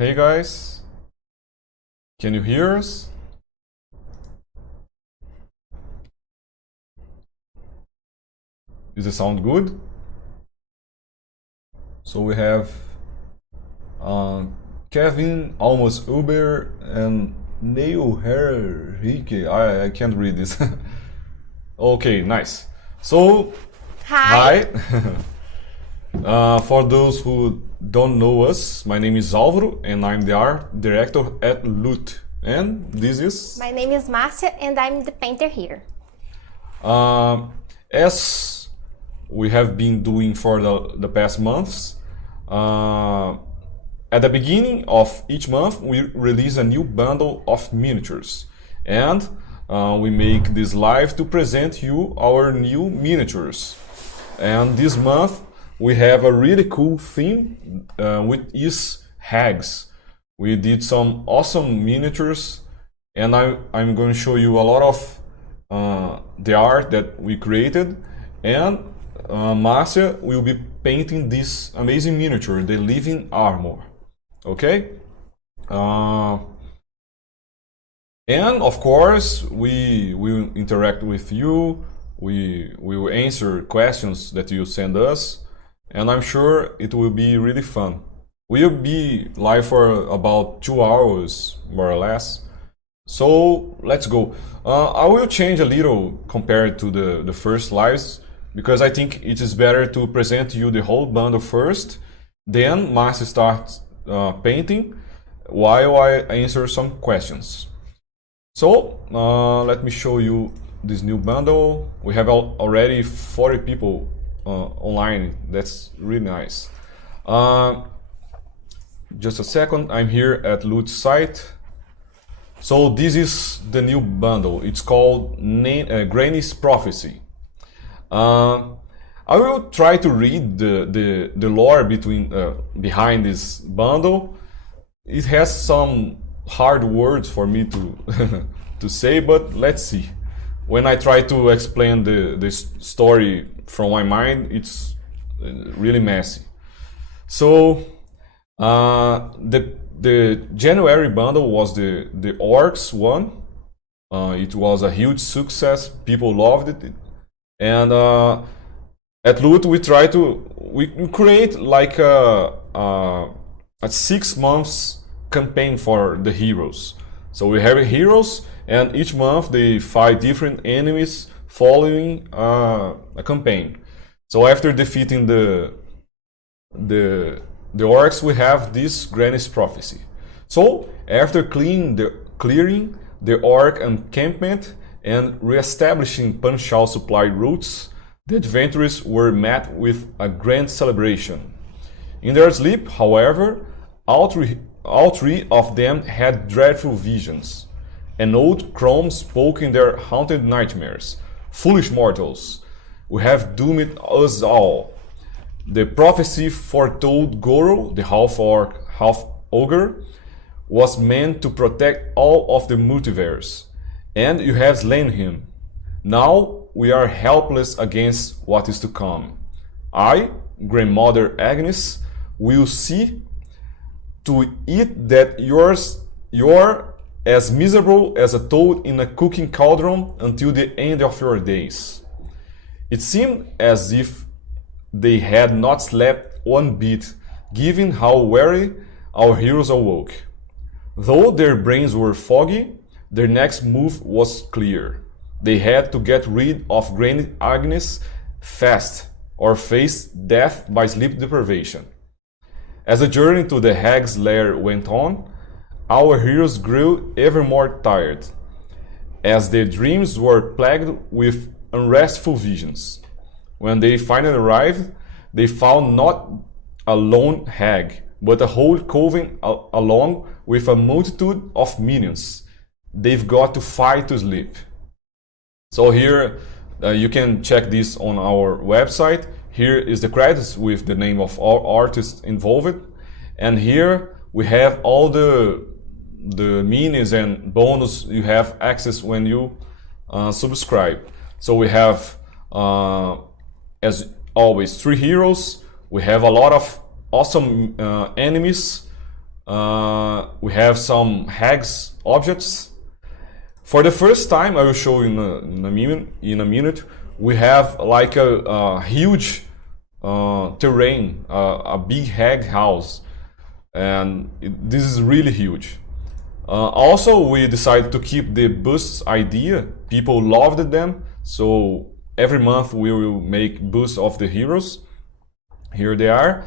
Hey guys, can you hear us? Is the sound good? So we have uh, Kevin, almost Uber, and Neil Henrique. I can't read this. Okay, nice. So, Hi. hi. For those who don't know us, my name is Alvaro, and I'm the art director at Loot. And this is My name is Márcia and I'm the painter here. as we have been doing for the past months. At the beginning of each month, we release a new bundle of miniatures, and we make this live to present you our new miniatures. And this month, we have a really cool theme, which is hags. We did some awesome miniatures, and I'm going to show you a lot of the art that we created, and Márcia will be painting this amazing miniature, the Living Armor. Okay? And of course, we will interact with you. We will answer questions that you send us, and I'm sure it will be really fun. We'll be live for about 2 hours, more or less. So let's go. I will change a little compared to the first lives, because I think it is better to present you the whole bundle first, then Márcia starts painting while I answer some questions. So let me show you this new bundle. We have already 40 people online. That's really nice. Just a second, I'm here at Loot's site. So this is the new bundle. It's called Granny's Prophecy. I will try to read the lore behind this bundle. It has some hard words for me to to say, but let's see. When I try to explain the story from my mind, it's really messy. So the January bundle was the orcs one. It was a huge success. People loved it, and at Loot we try to create like a 6 months campaign for the heroes. So we have heroes, and each month they fight different enemies following a campaign. So after defeating the orcs, we have this Granny's Prophecy. So after clearing the orc encampment and re-establishing Panchal supply routes, the adventurers were met with a grand celebration. In their sleep, however, all three of them had dreadful visions. An old crone spoke in their haunted nightmares. "Foolish mortals, we have doomed us all." The prophecy foretold Goro, the half-orc, half-ogre, was meant to protect all of the multiverse, and you have slain him. Now we are helpless against what is to come. I, Grandmother Agnes, will see to it that you're as miserable as a toad in a cooking cauldron until the end of your days. It seemed as if they had not slept one bit, given how weary our heroes awoke. Though their brains were foggy, their next move was clear. They had to get rid of Granny Agnes fast, or face death by sleep deprivation. As the journey to the hag's lair went on, our heroes grew ever more tired, as their dreams were plagued with unrestful visions. When they finally arrived, they found not a lone hag, but a whole coven along with a multitude of minions. They've got to fight to sleep. So here you can check this on our website. Here is the credits with the name of all artists involved, and here we have all the minis and bonus you have access when you subscribe. So we have, as always, 3 heroes. We have a lot of awesome enemies. We have some hags objects. For the first time, I will show you in a minute. We have like a huge terrain, a big hag house, and this is really huge. Also, we decided to keep the busts idea. People loved them, so every month we will make busts of the heroes. Here they are.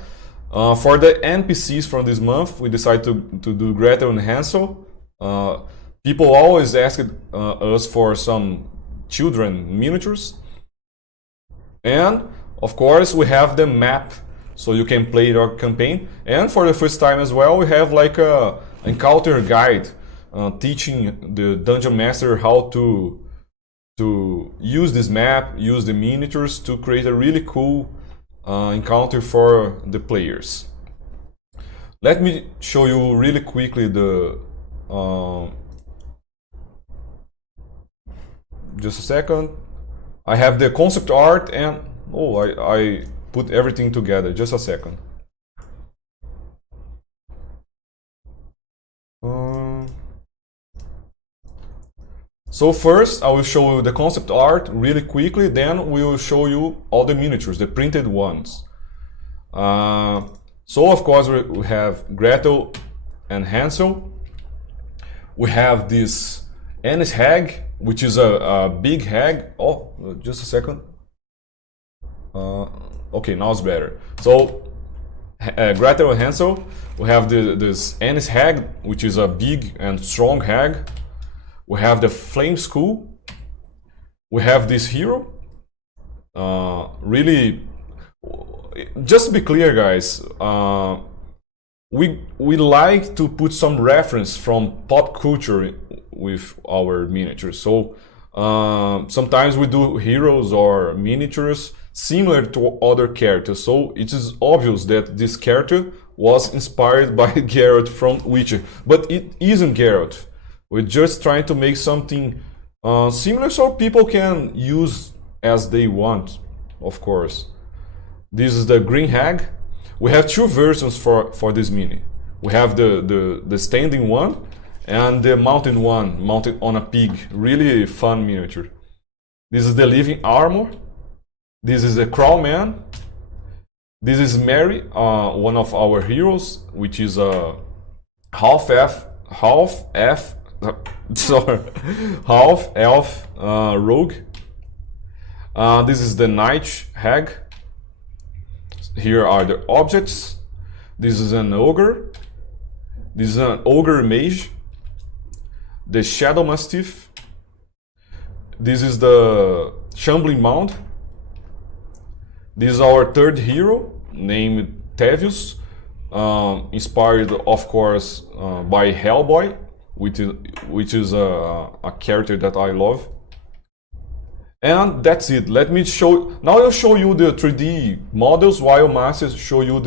For the NPCs from this month, we decided to do Gretel and Hansel. People always asked us for some children miniatures. And of course we have the map, so you can play your campaign. And for the first time as well, we have like a encounter guide teaching the dungeon master how to use this map, use the miniatures to create a really cool encounter for the players. Let me show you really quickly the just a second. I have the concept art and I put everything together. Just a second. So first I will show you the concept art really quickly, then we will show you all the miniatures, the printed ones. So of course we have Gretel and Hansel. We have this Annie's hag, which is a big hag. Oh, just a second. Okay, now it's better. So Gretel and Hansel, we have this Annie's hag, which is a big and strong hag. We have the flame skull. We have this hero. Really, just to be clear, guys, we like to put some reference from pop culture with our miniatures. So sometimes we do heroes or miniatures similar to other characters. So it is obvious that this character was inspired by Geralt from Witcher, but it isn't Geralt. We're just trying to make something similar so people can use as they want, of course. This is the green hag. We have two versions for this mini. We have the standing one and the mounted one, mounted on a pig. Really fun miniature. This is the living armor. This is the crawl man. This is Mary, one of our heroes, which is a half elf rogue. This is the night hag. Here are the objects. This is an ogre. This is an ogre mage. The shadow mastiff. This is the shambling mound. This is our third hero named Tevius, inspired of course by Hellboy, which is a character that I love. And that's it. Let me show. Now I'll show you the 3D models while Márcia show you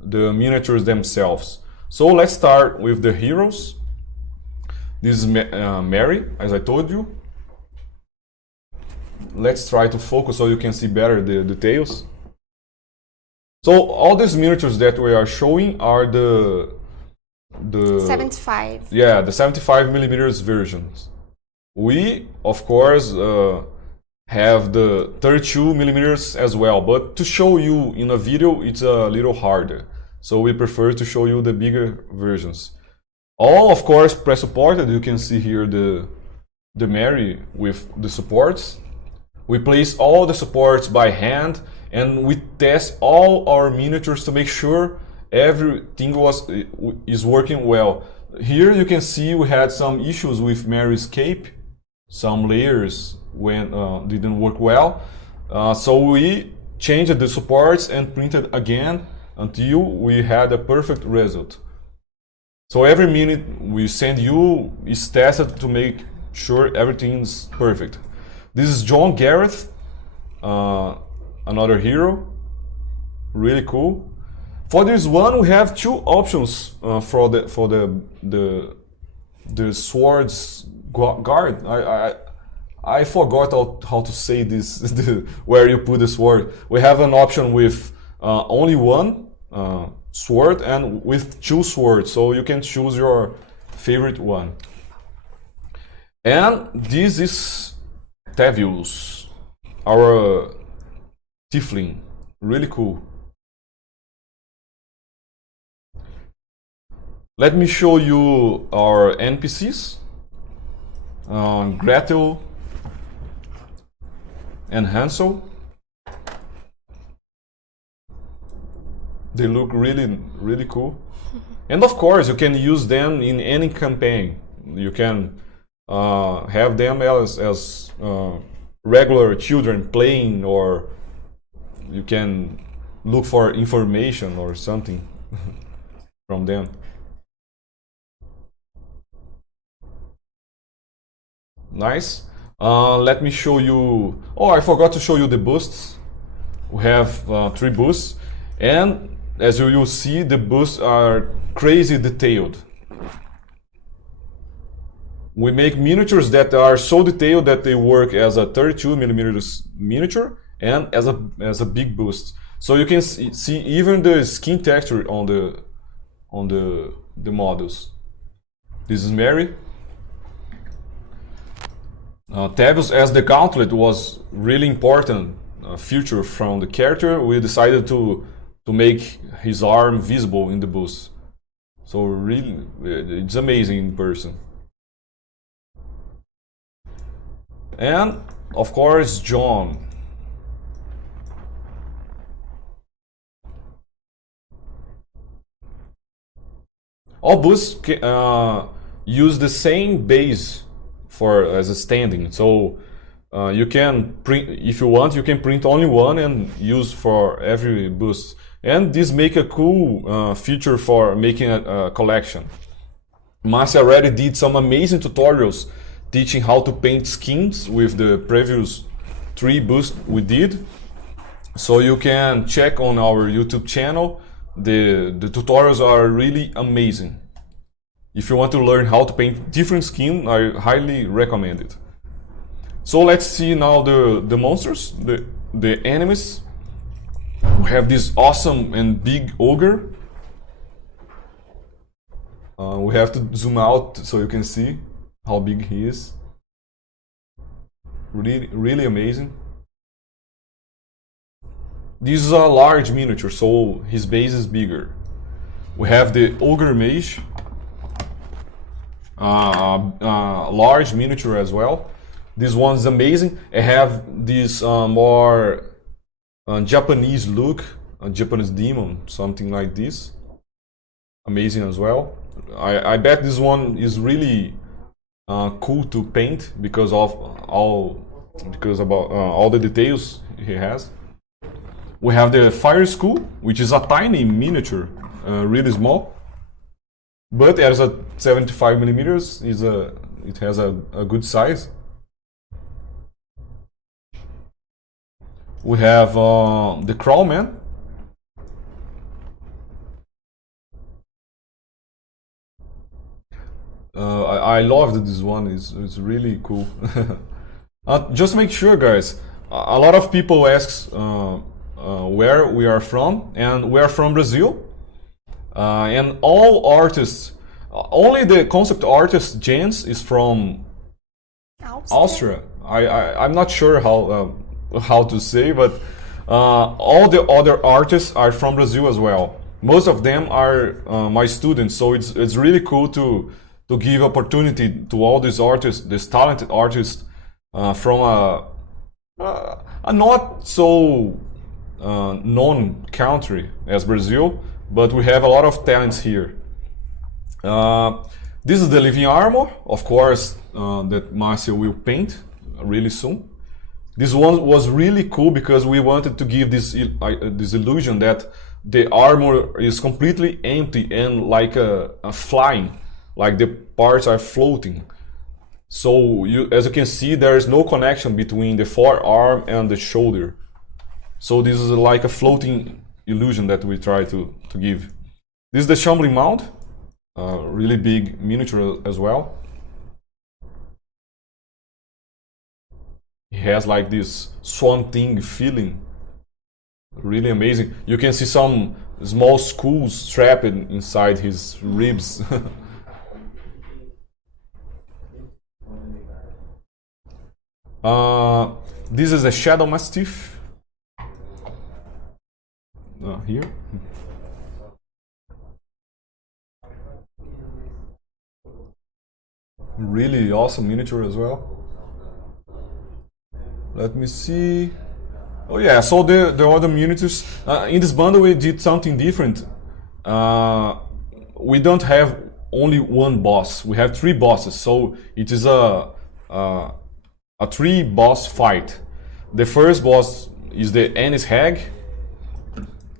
the miniatures themselves. So let's start with the heroes. This is Mary, as I told you. Let's try to focus so you can see better the details. So all these miniatures that we are showing are the 75. Yeah, the 75mm versions. We of course have the 32mm as well, but to show you in a video it's a little harder. So we prefer to show you the bigger versions. All of course pre-supported. You can see here the Mary with the supports. We place all the supports by hand and we test all our miniatures to make sure everything is working well. Here you can see we had some issues with Mary's cape. Some layers didn't work well. So we changed the supports and printed again until we had a perfect result. So every minute we send you is tested to make sure everything's perfect. This is John Gareth, another hero, really cool. For this one, we have two options for the swords guard. I forgot how to say this. Where you put the sword. We have an option with only one sword and with 2 swords, so you can choose your favorite one. And this is Tevius, our tiefling, really cool. Let me show you our NPCs, Gretel and Hansel. They look really cool. And of course, you can use them in any campaign. You can have them as regular children playing, or you can look for information or something from them. Nice. Let me show you. Oh, I forgot to show you the boosts. We have 3 boosts, and as you will see, the boosts are crazy detailed. We make miniatures that are so detailed that they work as a 32mm miniature and as a big boost. So you can see even the skin texture on the models. This is Mary. Tevius, as the gauntlet was really important feature from the character, we decided to make his arm visible in the boost. So really, it's amazing in person. And of course, John. All boosts use the same base as a standing, so you can print, if you want, you can print only one and use for every boost. And this make a cool feature for making a collection. Márcia already did some amazing tutorials teaching how to paint skins with the previous 3 boosts we did. So you can check on our YouTube channel. The tutorials are really amazing. If you want to learn how to paint different skin, I highly recommend it. So let's see now the monsters, the enemies. We have this awesome and big ogre. We have to zoom out so you can see how big he is. Really amazing. This is a large miniature, so his base is bigger. We have the ogre mage. Large miniature as well. This one is amazing. I have this more Japanese look, a Japanese demon, something like this. Amazing as well. I bet this one is really cool to paint because of all the details he has. We have the fire skull, which is a tiny miniature, really small. But as a 75mm, it has a good size. We have the Crawlman. I love that this one is really cool. Just make sure, guys. A lot of people ask where we are from, and we are from Brazil. And all artists, only the concept artist Jens is from Austria. I'm not sure how to say, but all the other artists are from Brazil as well. Most of them are my students, so it's really cool to give opportunity to all these artists, these talented artists from a not so known country as Brazil, but we have a lot of talents here. This is the living armor, of course, that Márcia will paint really soon. This one was really cool because we wanted to give this illusion that the armor is completely empty and like a flying, like the parts are floating. So as you can see, there is no connection between the forearm and the shoulder. So this is like a floating illusion that we try to give. This is the shambling mount, really big miniature as well. It has like this Swan Thing feeling. Really amazing. You can see some small screws strapped inside his ribs. This is a shadow mastiff. Here. Really awesome miniature as well. Let me see. Oh yeah, so the other miniatures. In this bundle we did something different. We don't have only one boss. We have 3 bosses. So it is a 3-boss fight. The first boss is the Anis Hag.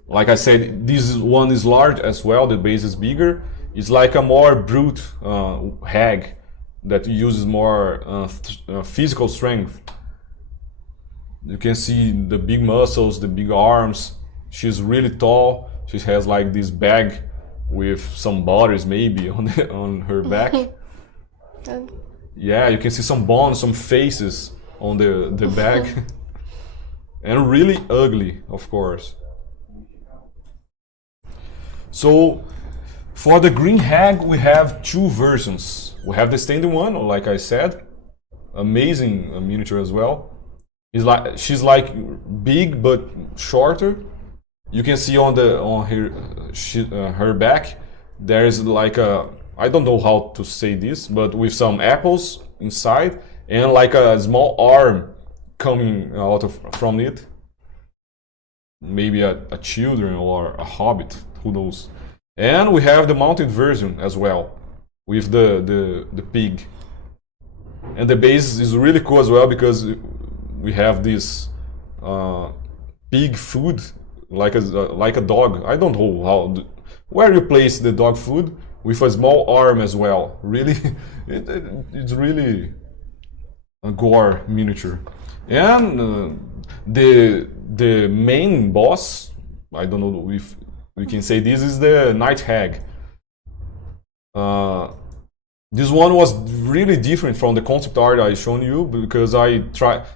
Like I said, this one is large as well. The base is bigger. It's like a more brute hag that uses more physical strength. You can see the big muscles, the big arms. She's really tall. She has like this bag with some bodies maybe on her back. Yeah, you can see some bones, some faces on the bag. And really ugly, of course. So for the green hag we have 2 versions. We have the standing one, like I said. Amazing miniature as well. She's like big but shorter. You can see on her back there is like a, I don't know how to say this, but with some apples inside and like a small arm coming out from it. Maybe a children or a hobbit, who knows. And we have the mounted version as well with the pig. And the base is really cool as well because we have this pig food like a dog. I don't know where you place the dog food with a small arm as well. Really, it's really a gore miniature. And the main boss, I don't know if we can say this, is the Night Hag. This one was really different from the concept art I shown you because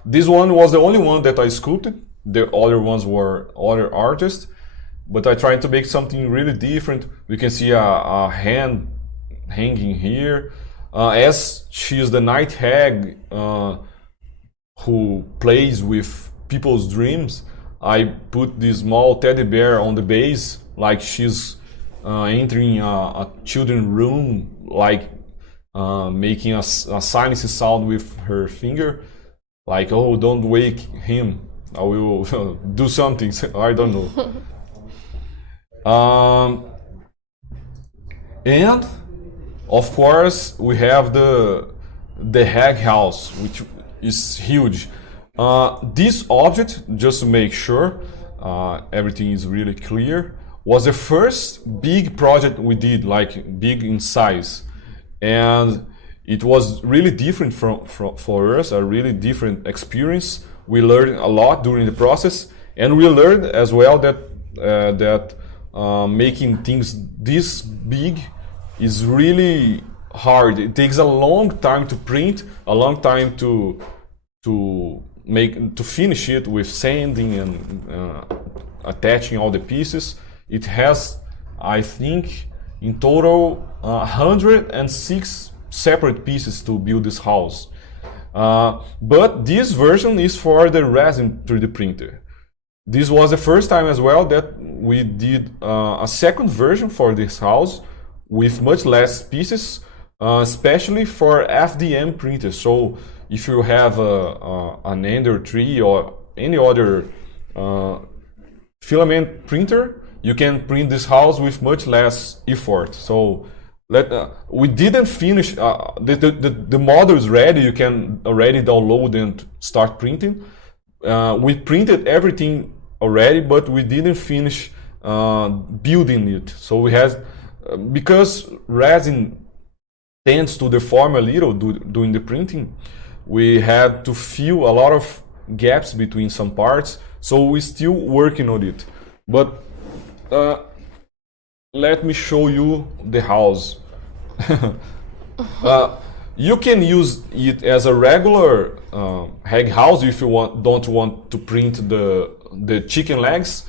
this one was the only one that I sculpted. The other ones were other artists, but I tried to make something really different. We can see a hand hanging here. As she is the Night Hag who plays with people's dreams, I put this small teddy bear on the base, like she's entering a children's room, like making a silent sound with her finger, like, oh, don't wake him, I will do something. I don't know. And of course we have the hag house, which is huge. This object, just to make sure everything is really clear, was the first big project we did, like big in size. And it was really different for us, a really different experience. We learned a lot during the process, and we learned as well that making things this big is really hard. It takes a long time to print, a long time to finish it with sanding and attaching all the pieces. It has, I think, in total 106 separate pieces to build this house. But this version is for the resin 3D printer. This was the first time as well that we did a second version for this house with much less pieces, especially for FDM printers. So if you have an Ender 3 or any other filament printer, you can print this house with much less effort. So we didn't finish, the model is ready, you can already download and start printing. We printed everything already, but we didn't finish building it. So we had, because resin tends to deform a little during the printing, we had to fill a lot of gaps between some parts, so we're still working on it. But let me show you the house. You can use it as a regular hag house if you don't want to print the the chicken legs,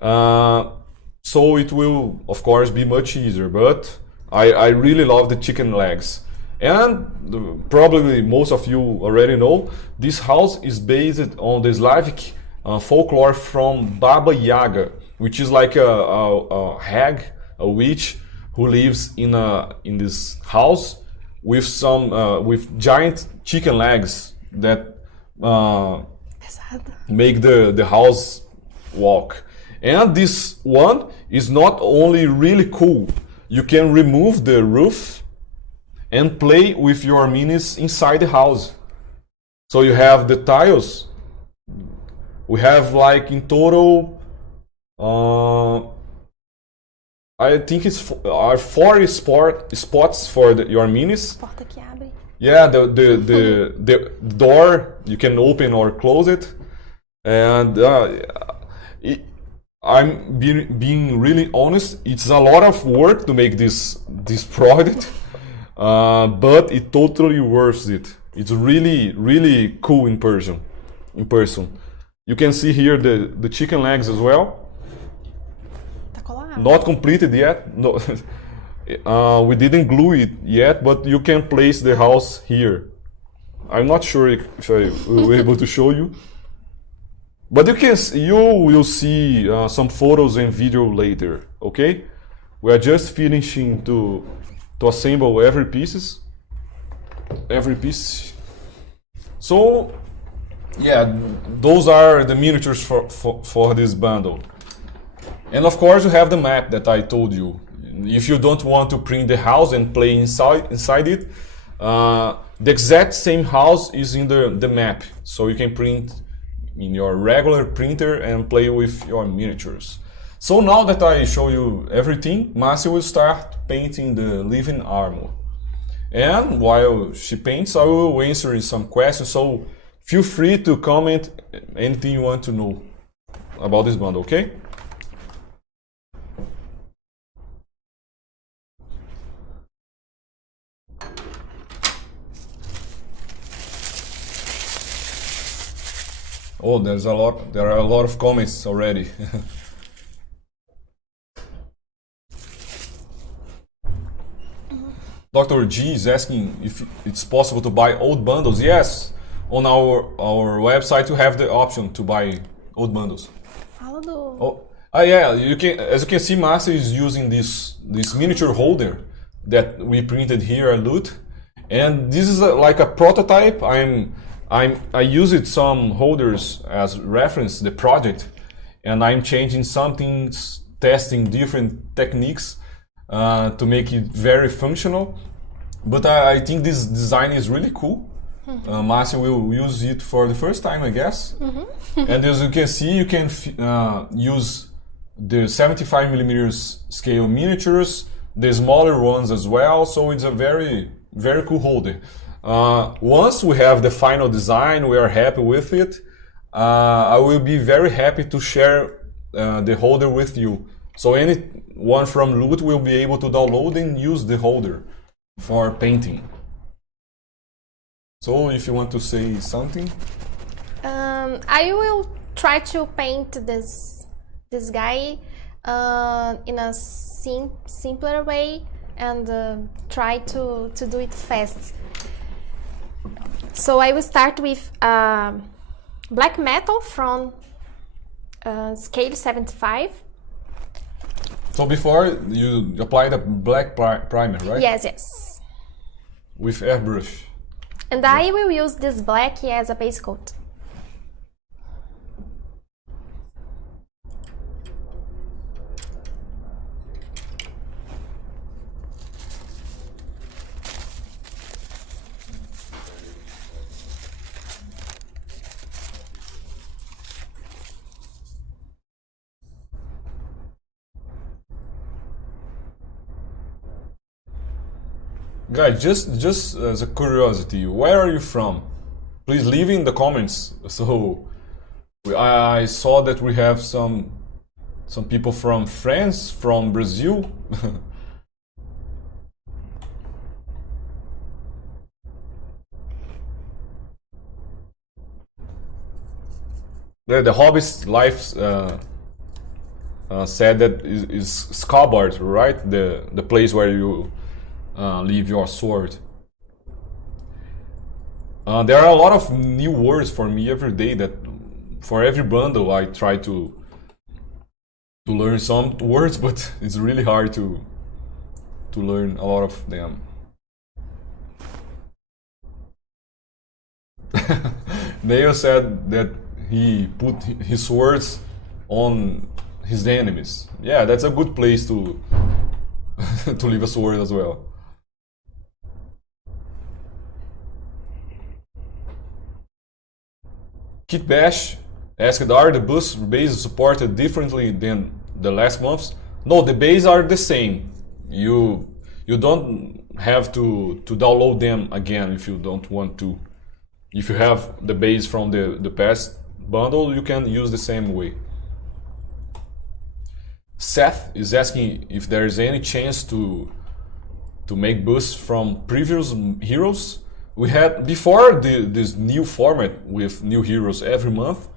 so it will of course be much easier. But I really love the chicken legs. And probably most of you already know, this house is based on the Slavic folklore from Baba Yaga, which is like a hag, a witch who lives in this house with some with giant chicken legs that make the house walk. And this one is not only really cool, you can remove the roof and play with your minis inside the house. So you have the tiles. We have like in total, I think it's 40 spots for your minis. Porta que abre. Yeah, the door you can open or close it, and I'm being really honest. It's a lot of work to make this product, but it totally worth it. It's really cool in person. You can see here the chicken legs as well. Tá colado. Not completed yet. No, we didn't glue it yet, but you can place the house here. I'm not sure if I will be able to show you, but you will see some photos and video later. Okay, we are just finishing to assemble every piece. So yeah, those are the miniatures for this bundle. And of course you have the map that I told you. If you don't want to print the house and play inside it, the exact same house is in the map. So you can print in your regular printer and play with your miniatures. So now that I show you everything, Márcia will start painting the living armor. And while she paints, I will answer some questions. So feel free to comment anything you want to know about this bundle, okay? Oh, there are a lot of comments already. Dr. G is asking if it's possible to buy old bundles. Yes, on our website you have the option to buy old bundles. Fala do... Yeah, you can. As you can see, Márcia is using this miniature holder that we printed here at Loot, and this is like a prototype. I used some holders as reference the project, and I'm changing some things, testing different techniques to make it very functional. But I think this design is really cool. Márcia will use it for the first time, I guess. And as you can see, you can use the 75mm scale miniatures, the smaller ones as well. So it's a very cool holder. Once we have the final design, we are happy with it, I will be very happy to share the holder with you. So anyone from Loot will be able to download and use the holder for painting. So if you want to say something. I will try to paint this guy in a simpler way and try to do it fast. So I will start with black metal from scale 75. So before you apply the black primer, right? Yes. With airbrush. And I will use this black as a base coat. Guys, just as a curiosity, where are you from? Please leave in the comments. So I saw that we have some people from France, from Brazil. The Hobbit's life said that is scabbard, right? The place where you leave your sword. There are a lot of new words for me every day. That for every bundle I try to learn some words, but it's really hard to learn a lot of them. Neil said that he put his swords on his enemies. Yeah, that's a good place to to leave a sword as well. Kit Bash asked, are the bus bases supported differently than the last months? No, the bases are the same. You don't have to download them again if you don't want to. If you have the base from the past bundle, you can use the same way. Seth is asking if there is any chance to make busts from previous heroes. We had, before this new format with new heroes every month,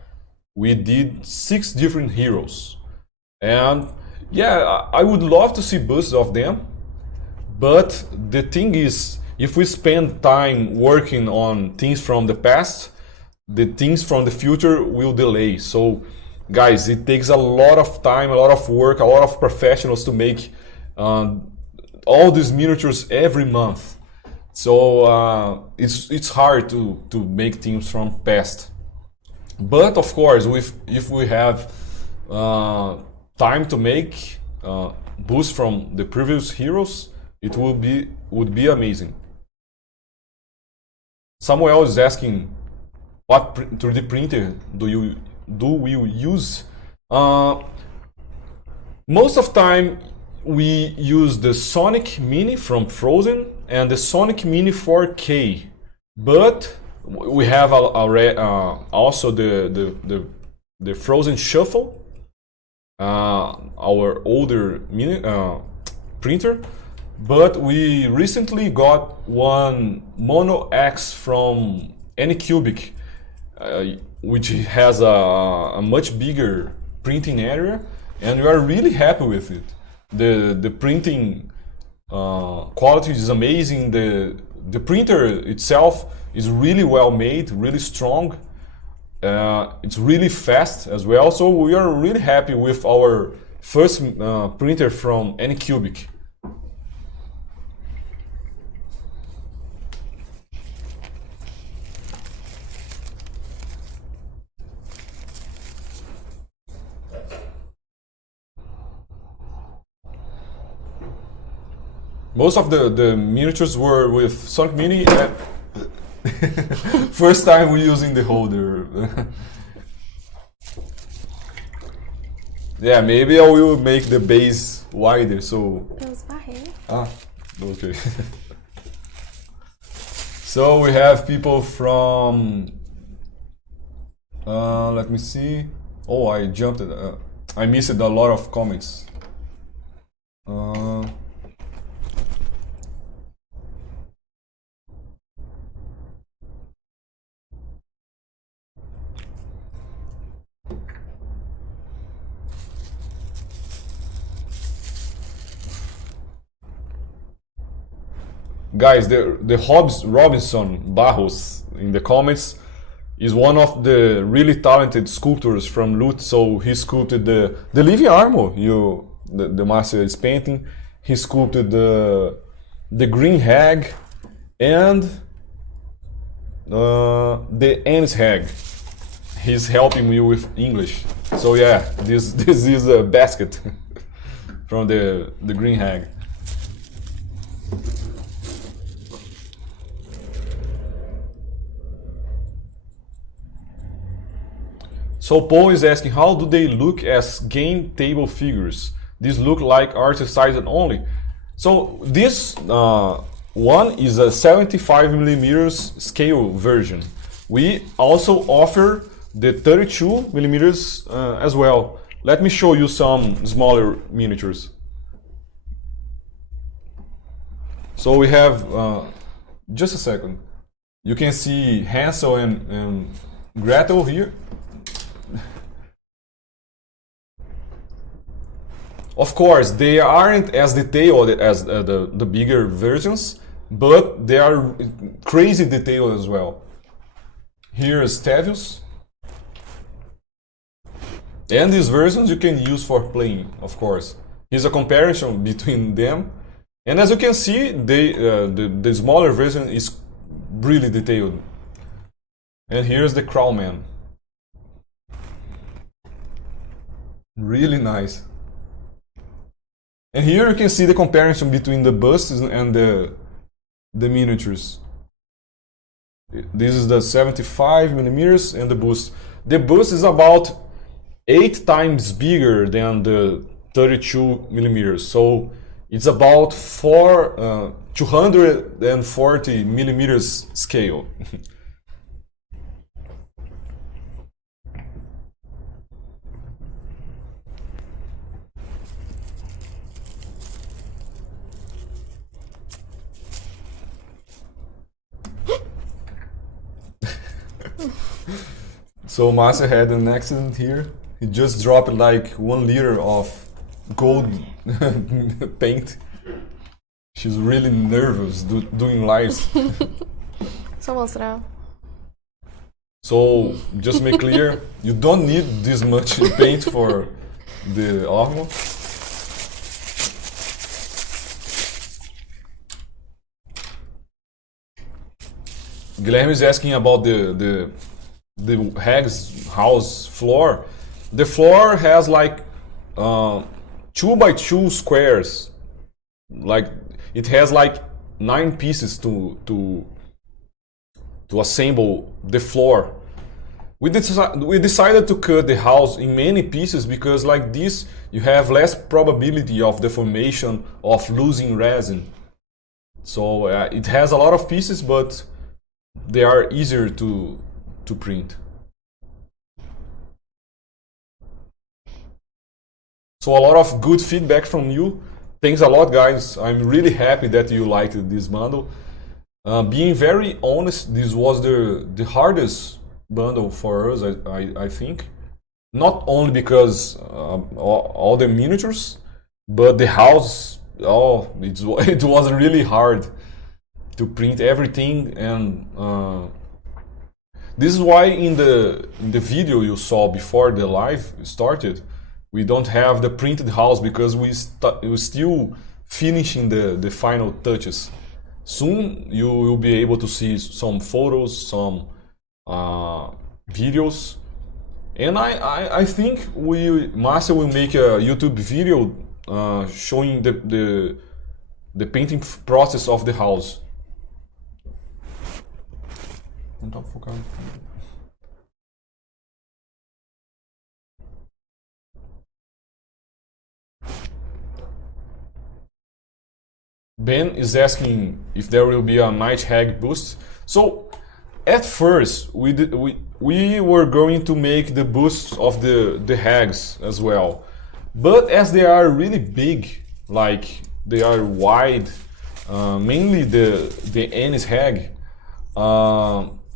we did 6 different heroes. And yeah, I would love to see busts of them. But the thing is, if we spend time working on things from the past, the things from the future will delay. So guys, it takes a lot of time, a lot of work, a lot of professionals to make all these miniatures every month. So it's hard to make things from past. But of course, if we have time to make boosts from the previous heroes, it would be amazing. Samuel is asking, what 3D printer do we use? Most of the time we use the Sonic Mini from Frozen and the Sonic Mini 4K, but we have also the Frozen Shuffle, our older mini printer. But we recently got one Mono X from Anycubic, which has a much bigger printing area, and we are really happy with it. The printing quality is amazing. The printer itself is really well made, really strong. It's really fast as well. So we are really happy with our first printer from Anycubic. Most of the miniatures were with Sonic Mini. First time we're using the holder. Yeah, maybe I will make the base wider, so... Eu esbarrei. Ah, okay. So we have people from... let me see. Oh, I jumped. I missed a lot of comments. Guys, the Hobbs Robinson Barros in the comments is one of the really talented sculptors from Loot. So he sculpted the living armor the Márcia is painting. He sculpted the green hag and the Anne's hag. He's helping me with English. So yeah, this is a basket from the green hag. So Paul is asking, how do they look as game table figures? These look like artist-sized only. So this one is a 75mm scale version. We also offer the 32mm as well. Let me show you some smaller miniatures. So we have, just a second. You can see Hansel and Gretel here. Of course, they aren't as detailed as the bigger versions, but they are crazy detailed as well. Here is Tevius. And these versions you can use for playing, of course. Here's a comparison between them. And as you can see, the smaller version is really detailed. And here's the Crowman. Really nice. And here you can see the comparison between the busts and the miniatures. This is the 75 millimeters and the bust. The bust is about 8 times bigger than the 32 millimeters. So it's about 240 millimeters scale. So Márcia had an accident here. He just dropped like 1 liter of gold paint. She's really nervous doing lives. Só mostrar. So just make clear, you don't need this much paint for the armor. Guilherme is asking about the hag's house floor. The floor has like 2 by 2 squares. Like it has like 9 pieces to assemble the floor. We decided to cut the house in many pieces because like this you have less probability of deformation, of losing resin. So it has a lot of pieces, but they are easier to print. So a lot of good feedback from you. Thanks a lot, guys. I'm really happy that you liked this bundle. Being very honest, this was the hardest bundle for us, I think. Not only because all the miniatures, but the house. Oh, it was really hard to print everything, and this is why in the video you saw before the live started, we don't have the printed house because we're still finishing the final touches. Soon you will be able to see some photos, some videos, and I think Márcia will make a YouTube video showing the painting process of the house. Não tá focado. Ben is asking if there will be a night hag boost. So at first we were going to make the boosts of the hags as well, but as they are really big, like they are wide, mainly the Ennis hag,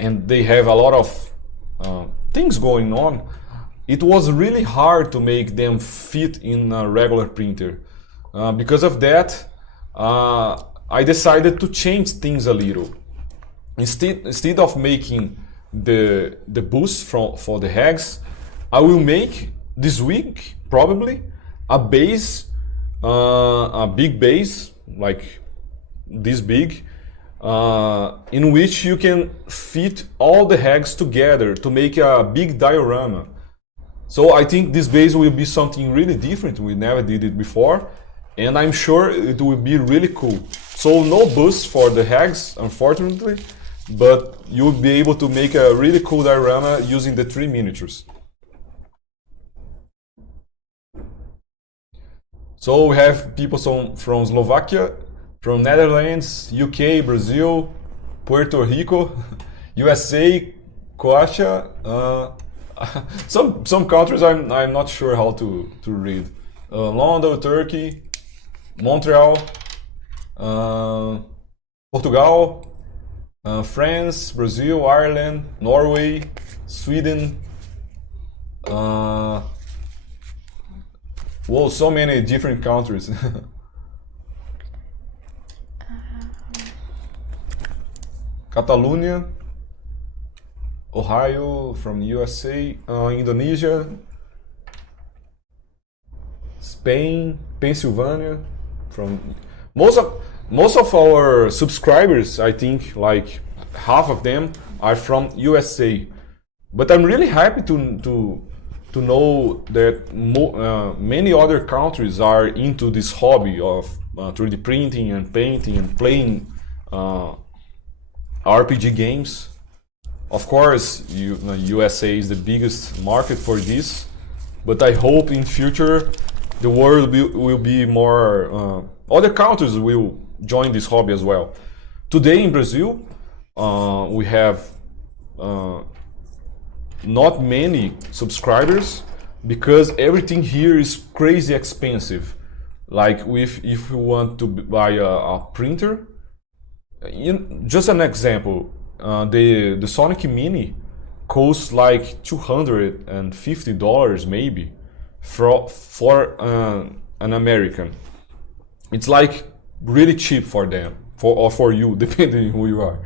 and they have a lot of things going on, it was really hard to make them fit in a regular printer. Because of that, I decided to change things a little. Instead of making the boost for the hags, I will make this week probably a base, a big base like this big, in which you can fit all the hags together to make a big diorama. So I think this base will be something really different. We never did it before, and I'm sure it will be really cool. So no boost for the hags, unfortunately, but you'll be able to make a really cool diorama using the 3 miniatures. So we have people from Slovakia, from Netherlands, UK, Brazil, Puerto Rico, USA, Croatia, some countries I'm not sure how to read. London, Turkey, Montreal, Portugal, France, Brazil, Ireland, Norway, Sweden, Uh, Whoa, so many different countries. Catalonia, Ohio from USA, Indonesia, Spain, Pennsylvania. From most of our subscribers, I think like half of them are from USA. But I'm really happy to know that many other countries are into this hobby of 3D printing and painting and playing RPG games. Of course, USA is the biggest market for this, but I hope in future the world will be more. Other countries will join this hobby as well. Today in Brazil, we have not many subscribers because everything here is crazy expensive. Like if you want to buy a printer, just an example, the Sonic Mini costs like $250 maybe for an American. It's like really cheap for them, or for you, depending who you are.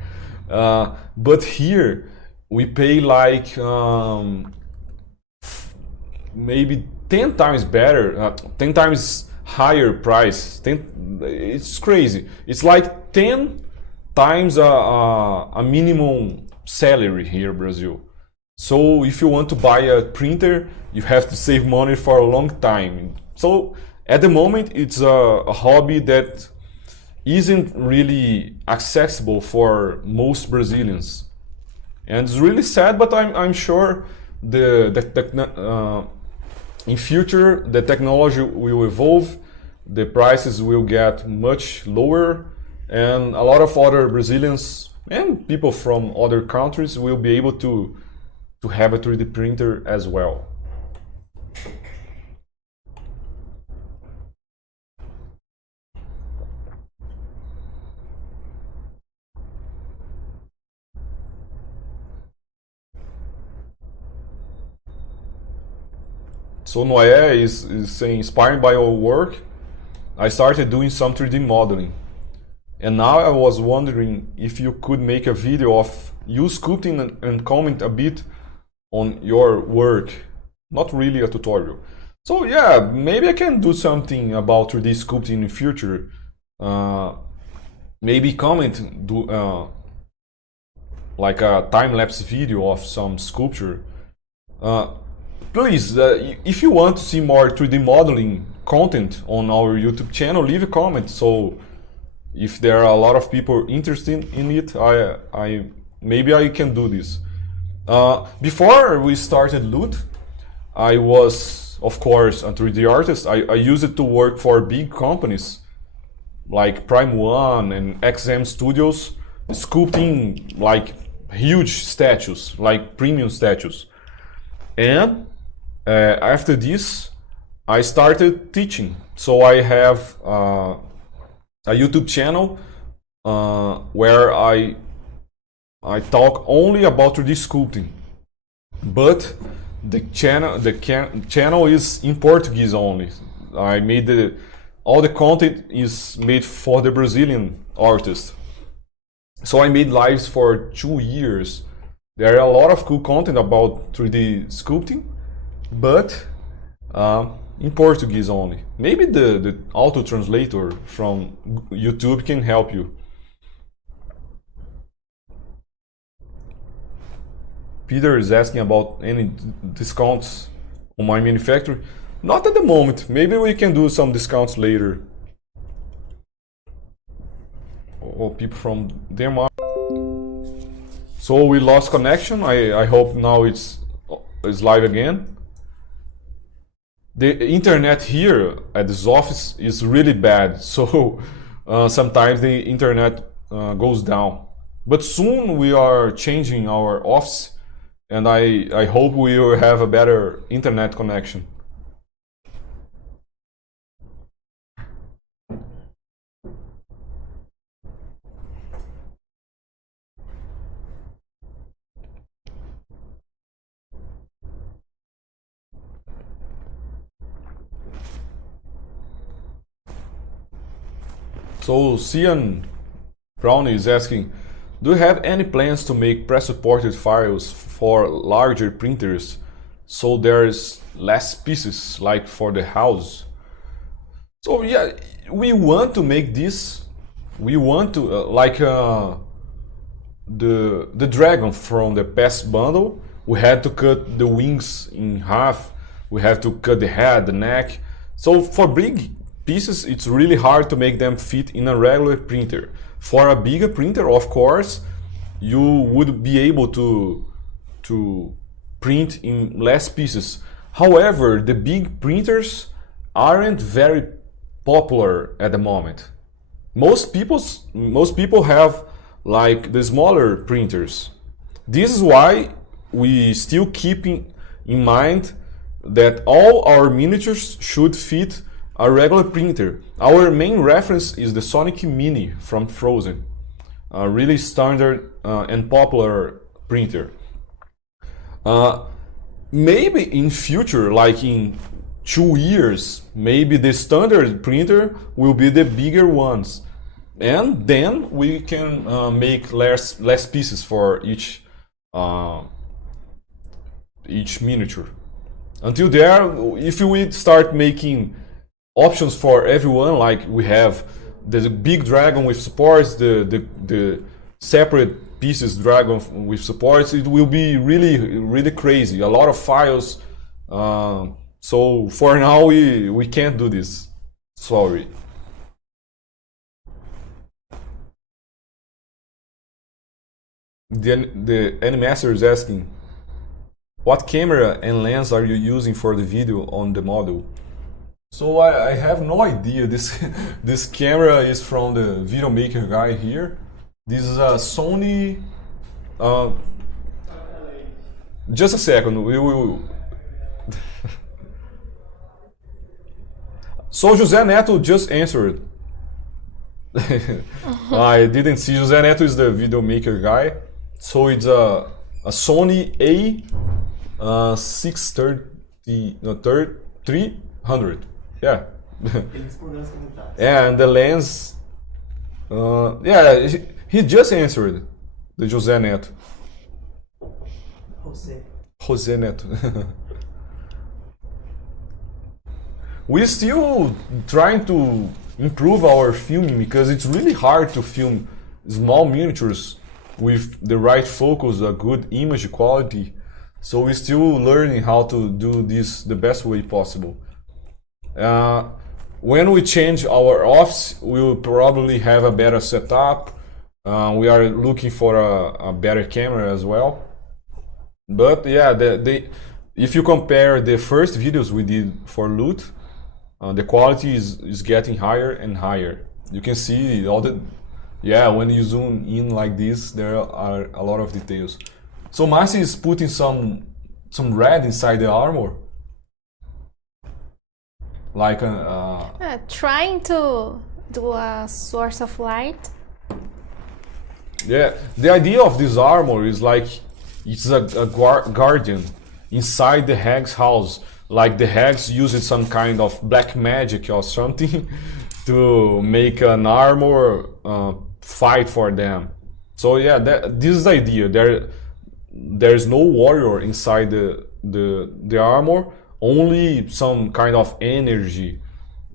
But here we pay like maybe 10 times better, 10 times higher price. It's crazy. It's like 10 times a minimum salary here in Brazil. So if you want to buy a printer, you have to save money for a long time. So at the moment, it's a hobby that isn't really accessible for most Brazilians, and it's really sad. But I'm sure in future the technology will evolve, the prices will get much lower, and a lot of other Brazilians and people from other countries will be able to have a 3D printer as well. So Noé is saying, inspired by your work, I started doing some 3D modeling. And now I was wondering if you could make a video of you sculpting and comment a bit on your work. Not really a tutorial. So yeah, maybe I can do something about 3D sculpting in the future. Maybe comment, like a time-lapse video of some sculpture. Please, if you want to see more 3D modeling content on our YouTube channel, leave a comment. So if there are a lot of people interested in it, maybe I can do this. Before we started Loot, I was, of course, a 3D artist. I used it to work for big companies like Prime One and XM Studios, sculpting like huge statues, like premium statues. And after this, I started teaching. So I have a YouTube channel where I talk only about 3D sculpting, but the channel is in Portuguese only. I made all the content is made for the Brazilian artists. So I made lives for 2 years. There are a lot of cool content about 3D sculpting, but in Portuguese only. Maybe the auto translator from YouTube can help you. Peter is asking about any discounts on my manufacturer. Not at the moment. Maybe we can do some discounts later. Or people from Denmark. So we lost connection. I hope now it's live again. The internet here at this office is really bad, so sometimes the internet goes down. But soon we are changing our office, and I hope we will have a better internet connection. So Cian Brown is asking, do you have any plans to make press-supported files for larger printers so there's less pieces like for the house? So yeah, we want to make this. We want to the dragon from the past bundle. We had to cut the wings in half. We have to cut the head, the neck. So for big pieces, it's really hard to make them fit in a regular printer. For a bigger printer, of course, you would be able to print in less pieces. However, the big printers aren't very popular at the moment. Most people have like the smaller printers. This is why we still keep in mind that all our miniatures should fit a regular printer. Our main reference is the Sonic Mini from Frozen, a really standard and popular printer. Maybe in future, like in 2 years, maybe the standard printer will be the bigger ones, and then we can make less pieces for each miniature. Until there, if we start making options for everyone, like we have the big dragon with supports, the separate pieces dragon with supports, it will be really crazy. A lot of files. So for now we can't do this. Sorry. The Animaster is asking, what camera and lens are you using for the video on the model? So I have no idea. This camera is from the video maker guy here. This is a Sony. Just a second. We will. So José Neto just answered. I didn't see. José Neto is the video maker guy. So it's a Sony A300. Yeah. Yeah, and the lens. Yeah, he just answered. The José Neto. José Neto. We're still trying to improve our filming because it's really hard to film small miniatures with the right focus, a good image quality. So we're still learning how to do this the best way possible. When we change our office, we will probably have a better setup. We are looking for a better camera as well. But yeah, if you compare the first videos we did for Loot, the quality is getting higher and higher. You can see all the, yeah, when you zoom in like this, there are a lot of details. So Márcia is putting some red inside the armor, like trying to do a source of light. Yeah, the idea of this armor is like it's a guardian inside the hag's house. Like the hags used some kind of black magic or something to make an armor fight for them. So yeah, this is the idea. There's no warrior inside the armor, only some kind of energy,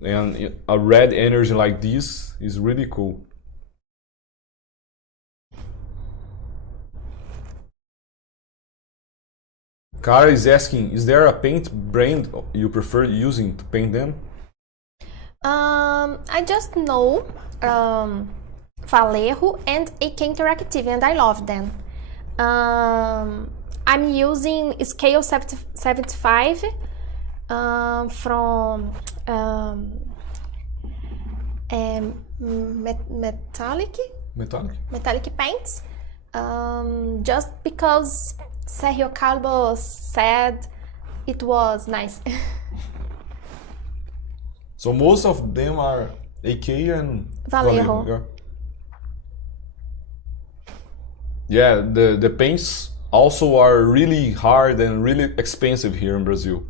and a red energy like this is really cool. Cara is asking, is there a paint brand you prefer using to paint them? I just know Vallejo and AK Interactive, and I love them. I'm using Scale 75 from metallic paints, just because Sergio Calvo said it was nice. So most of them are AK and Vallejo. Yeah, the paints also are really hard and really expensive here in Brazil.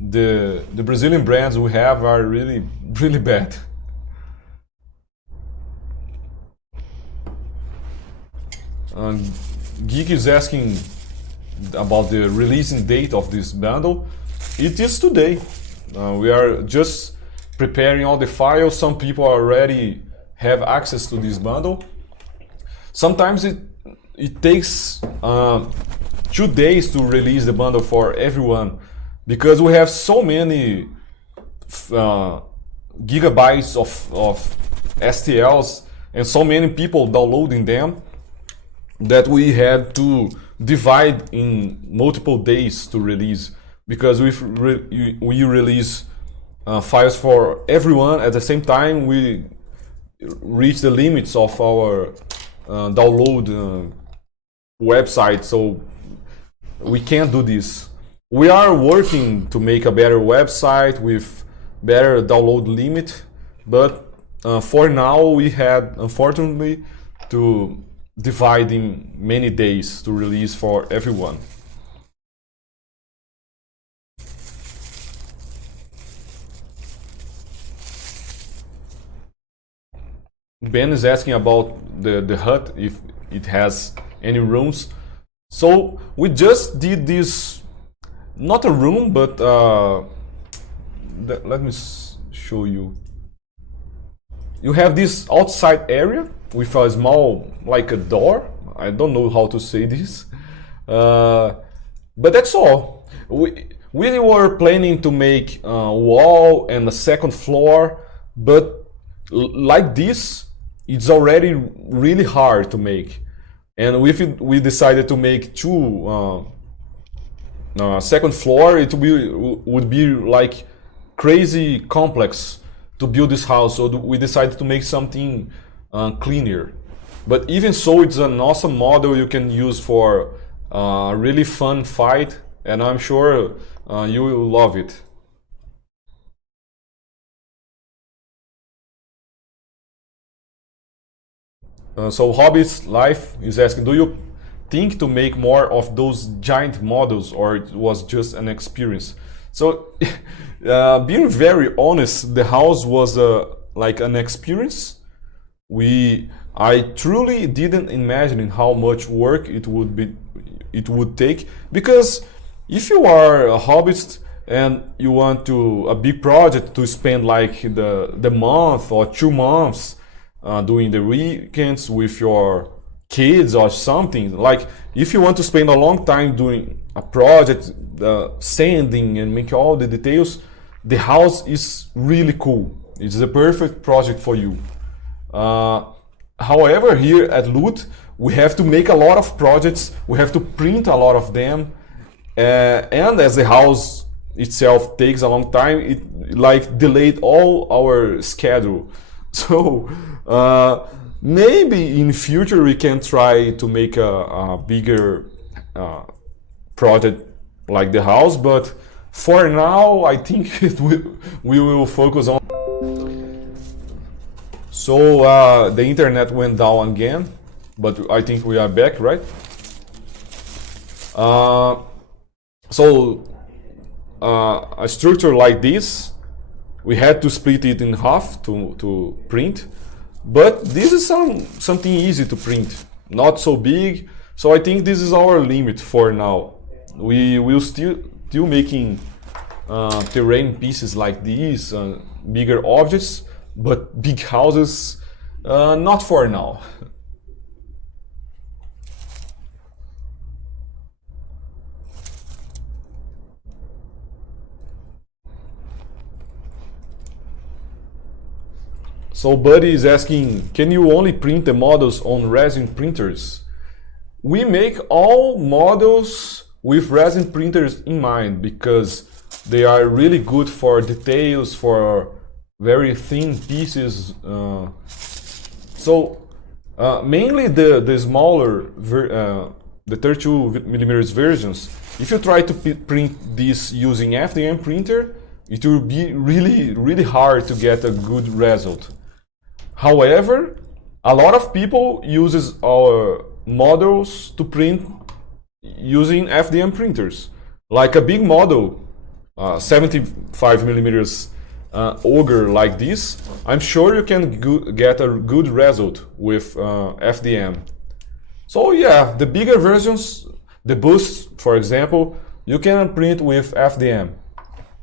The Brazilian brands we have are really bad. Geek is asking about the releasing date of this bundle. It is today. We are just preparing all the files. Some people already have access to this bundle. Sometimes it takes 2 days to release the bundle for everyone because we have so many gigabytes of STLs and so many people downloading them that we had to divide in multiple days to release, because we release files for everyone at the same time. We reach the limits of our download website, so we can't do this. We are working to make a better website with better download limit, but for now we had, unfortunately, to divide in many days to release for everyone. Ben is asking about the hut, if it has any rooms. So we just did this, not a room, but let me show you. You have this outside area with a small, like a door. I don't know how to say this, but that's all. We were planning to make a wall and a second floor, but like this, it's already really hard to make. And we decided to make 2 second floor. It would be like crazy complex to build this house, so we decided to make something cleaner. But even so, it's an awesome model you can use for a really fun fight, and I'm sure you will love it. So Hobby's Life is asking, do you think to make more of those giant models, or it was just an experience? So being very honest, the house was like an experience. I truly didn't imagine how much work it would take, because if you are a hobbyist and you want a big project to spend like the month or 2 months doing the weekends with your kids or something, like if you want to spend a long time doing a project, sanding and make all the details, the house is really cool. It's the perfect project for you. However, here at Loot, we have to make a lot of projects, we have to print a lot of them, and as the house itself takes a long time, it like delayed all our schedule. So maybe in future we can try to make a bigger project like the house, but for now I think we will focus on. So the internet went down again, but I think we are back, right? So a structure like this, we had to split it in half to print, but this is something easy to print, not so big. So I think this is our limit for now. We will still making terrain pieces like these, bigger objects, but big houses, not for now. So Buddy is asking, can you only print the models on resin printers? We make all models with resin printers in mind because they are really good for details, for very thin pieces. Mainly the smaller, the 32mm versions, if you try to print this using FDM printer, it will be really hard to get a good result. However, a lot of people uses our models to print using FDM printers. Like a big model, 75mm ogre like this, I'm sure you can get a good result with FDM. So yeah, the bigger versions, the boost, for example, you can print with FDM.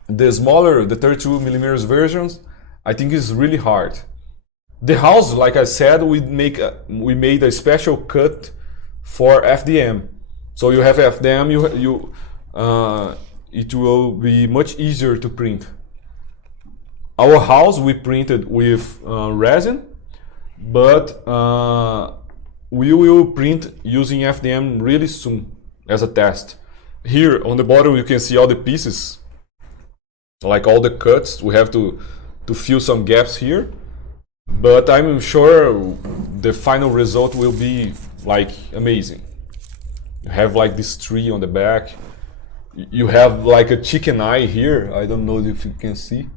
The smaller, the 32 millimeters versions, I think is really hard. The house, like I said, we made a special cut for FDM. So you have FDM, it will be much easier to print. Our house we printed with resin, but we will print using FDM really soon as a test. Here on the bottom you can see all the pieces, like all the cuts. We have to fill some gaps here, but I'm sure the final result will be like amazing. You have like this tree on the back. You have like a chicken eye here. I don't know if you can see.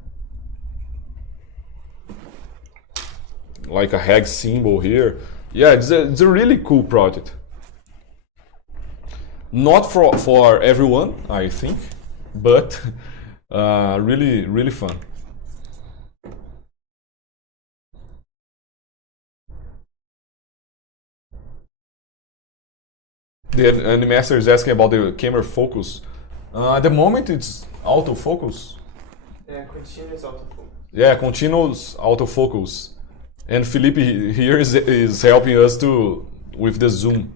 Like a hag symbol here. Yeah, it's a really cool project. Not for everyone, I think, but really, really fun. The Animaster is asking about the camera focus. At the moment it's autofocus. Yeah, continuous autofocus. Yeah, continuous autofocus. And Felipe here is helping us with the zoom.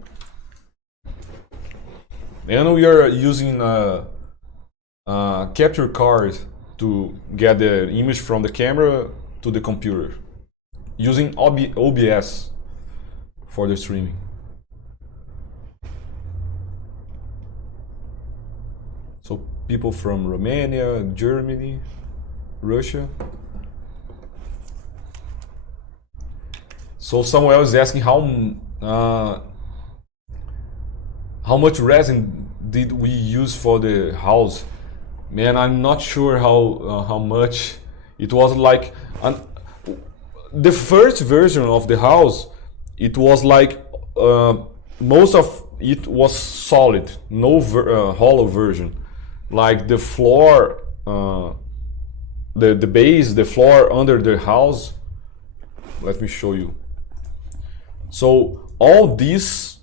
And we are using a capture card to get the image from the camera to the computer, using OBS for the streaming. So people from Romania, Germany, Russia. So someone else is asking how much resin did we use for the house? Man, I'm not sure how much. It was like the first version of the house. It was like most of it was solid, no hollow version. Like the floor, the base, the floor under the house. Let me show you. So all this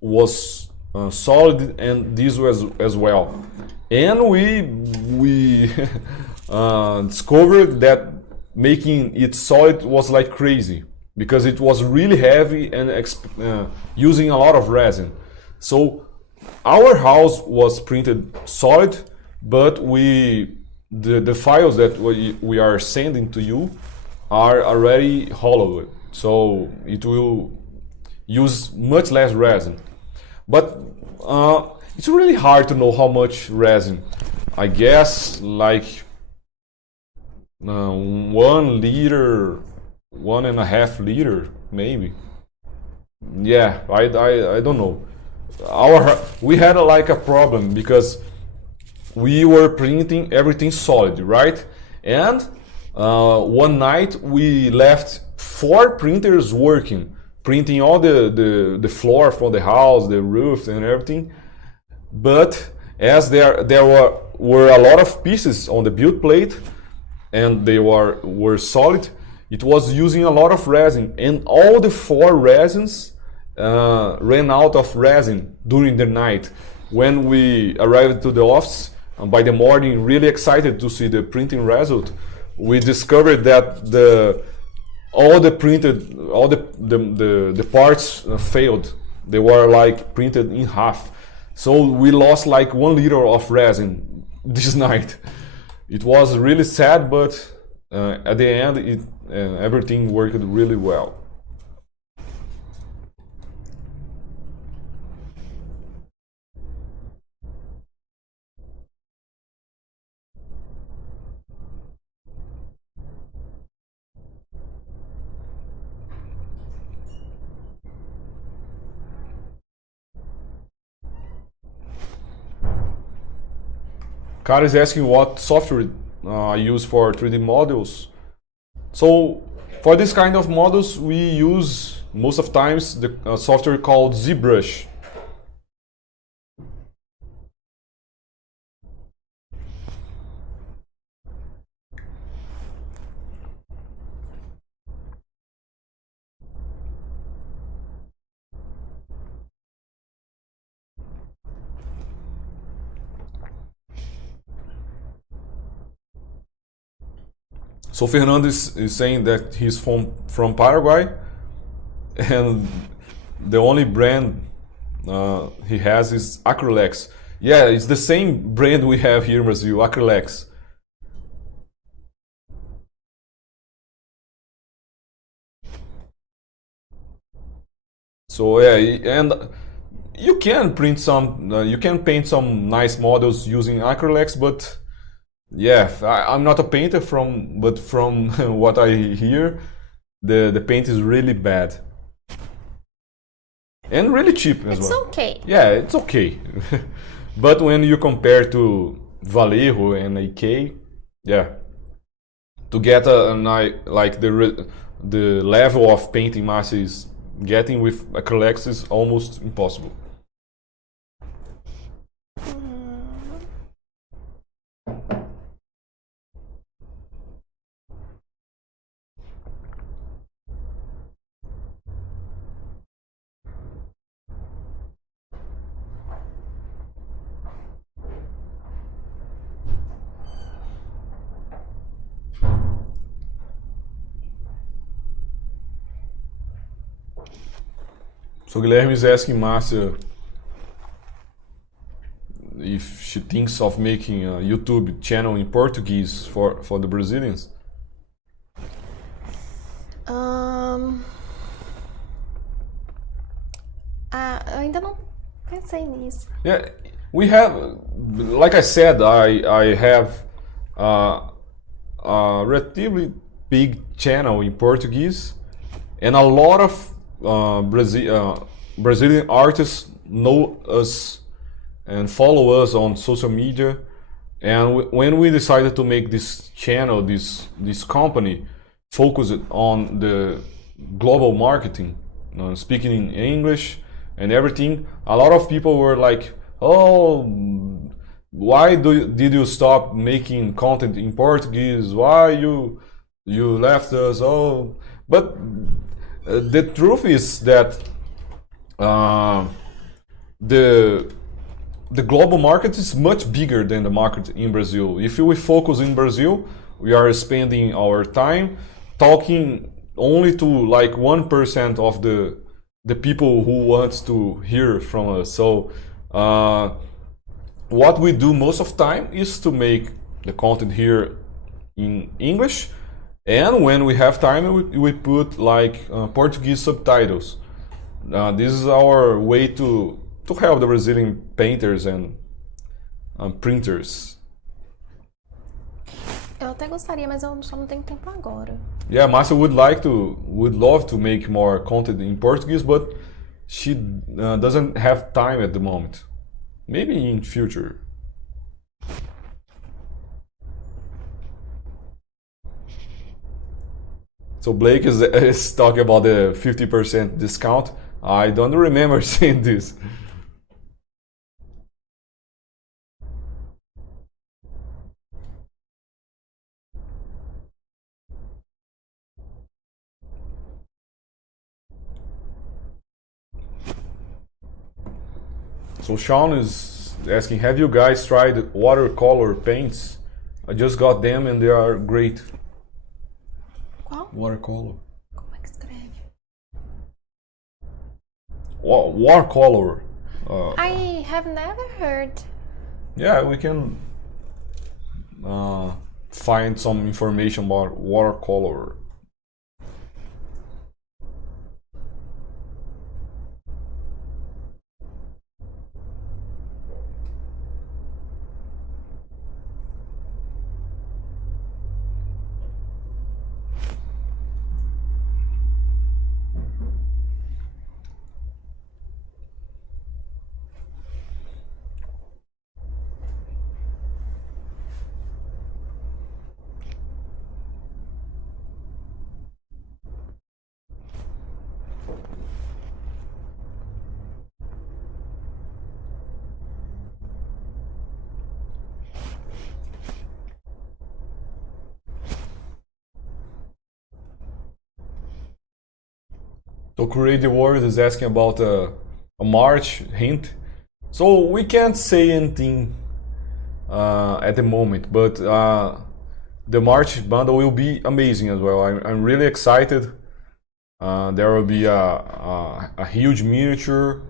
was solid, and this was as well. And we discovered that making it solid was like crazy, because it was really heavy and using a lot of resin. So our house was printed solid, but the files that we are sending to you are already hollowed, so it will use much less resin. But it's really hard to know how much resin. I guess like 1 liter, 1.5 liter, maybe. Yeah, I don't know. We had like a problem because we were printing everything solid, right? And one night we left 4 printers working, printing all the floor for the house, the roof and everything. But as there were a lot of pieces on the build plate and they were solid, it was using a lot of resin, and all the 4 resins ran out of resin during the night. When we arrived to the office by the morning, really excited to see the printing result, we discovered that all the parts failed. They were like printed in half. So we lost like 1 liter of resin this night. It was really sad, but at the end, everything worked really well. Kara is asking what software I use for 3D models. So for this kind of models, we use most of times the software called ZBrush. So Fernando is saying that he's from Paraguay, and the only brand he has is Acrylex. Yeah, it's the same brand we have here in Brazil, Acrylex. So yeah, and you can print some, you can paint some nice models using Acrylex, but yeah, I'm not a painter but from what I hear, the paint is really bad and really cheap as It's well. okay. Yeah, it's okay. But when you compare to Vallejo and AK, yeah, to get like the level of painting Márcia is getting with acrylics is almost impossible. So Guilherme is asking Márcia if she thinks of making a YouTube channel in Portuguese for the Brazilians. Ainda não pensei nisso. Yeah, we have, like I said, I have a relatively big channel in Portuguese, and a lot of Brazilian artists know us and follow us on social media. And when we decided to make this channel, this company, focused on the global marketing, speaking in English and everything, a lot of people were like, "Oh, why did you stop making content in Portuguese? Why you left us?" Oh, but the truth is that the global market is much bigger than the market in Brazil. If we focus in Brazil, we are spending our time talking only to like 1% of the people who wants to hear from us. So what we do most of the time is to make the content here in English, and when we have time we put like Portuguese subtitles. This is our way to help the Brazilian painters and printers. Eu até gostaria, mas eu só não tenho tempo agora. Yeah, Márcia would love to make more content in Portuguese, but she doesn't have time at the moment. Maybe in future. So Blake is talking about the 50% discount. I don't remember saying this. So Sean is asking, have you guys tried watercolor paints? I just got them and they are great. Qual? Watercolor. Como é que escreve? Watercolor. I have never heard. Yeah, we can find some information about watercolor. So Create the World is asking about a March hint. So we can't say anything at the moment, but the March bundle will be amazing as well. I'm really excited. There will be a huge miniature.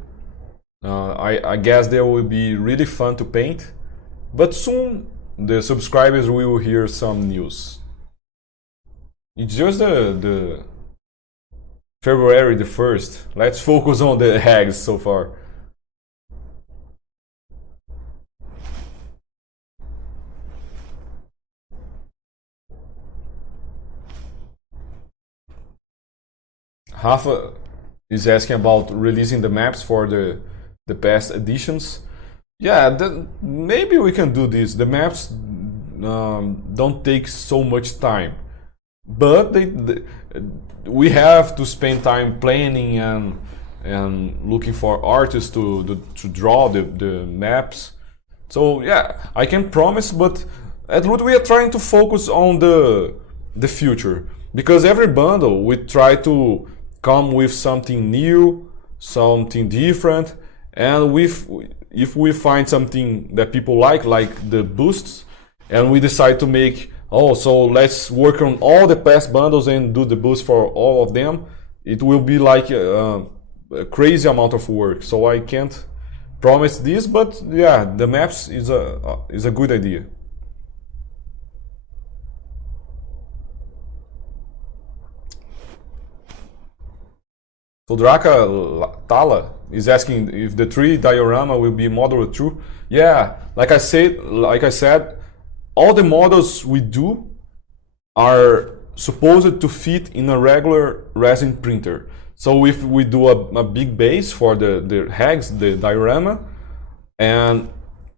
I guess they will be really fun to paint. But soon the subscribers will hear some news. It's just the February the 1st. Let's focus on the hags so far. Rafa is asking about releasing the maps for the past editions. Yeah, maybe we can do this. The maps don't take so much time, but we have to spend time planning and looking for artists to draw the maps. So yeah, I can promise, but at Root we are trying to focus on the future, because every bundle we try to come with something new, something different, and if we find something that people like the boosts, and we decide to make, so let's work on all the past bundles and do the boost for all of them, it will be like a crazy amount of work. So I can't promise this, but yeah, the maps is a good idea. So Draka Tala is asking if the 3 diorama will be modeled true. Yeah, like I said, all the models we do are supposed to fit in a regular resin printer. So if we do a big base for the hags, the diorama, and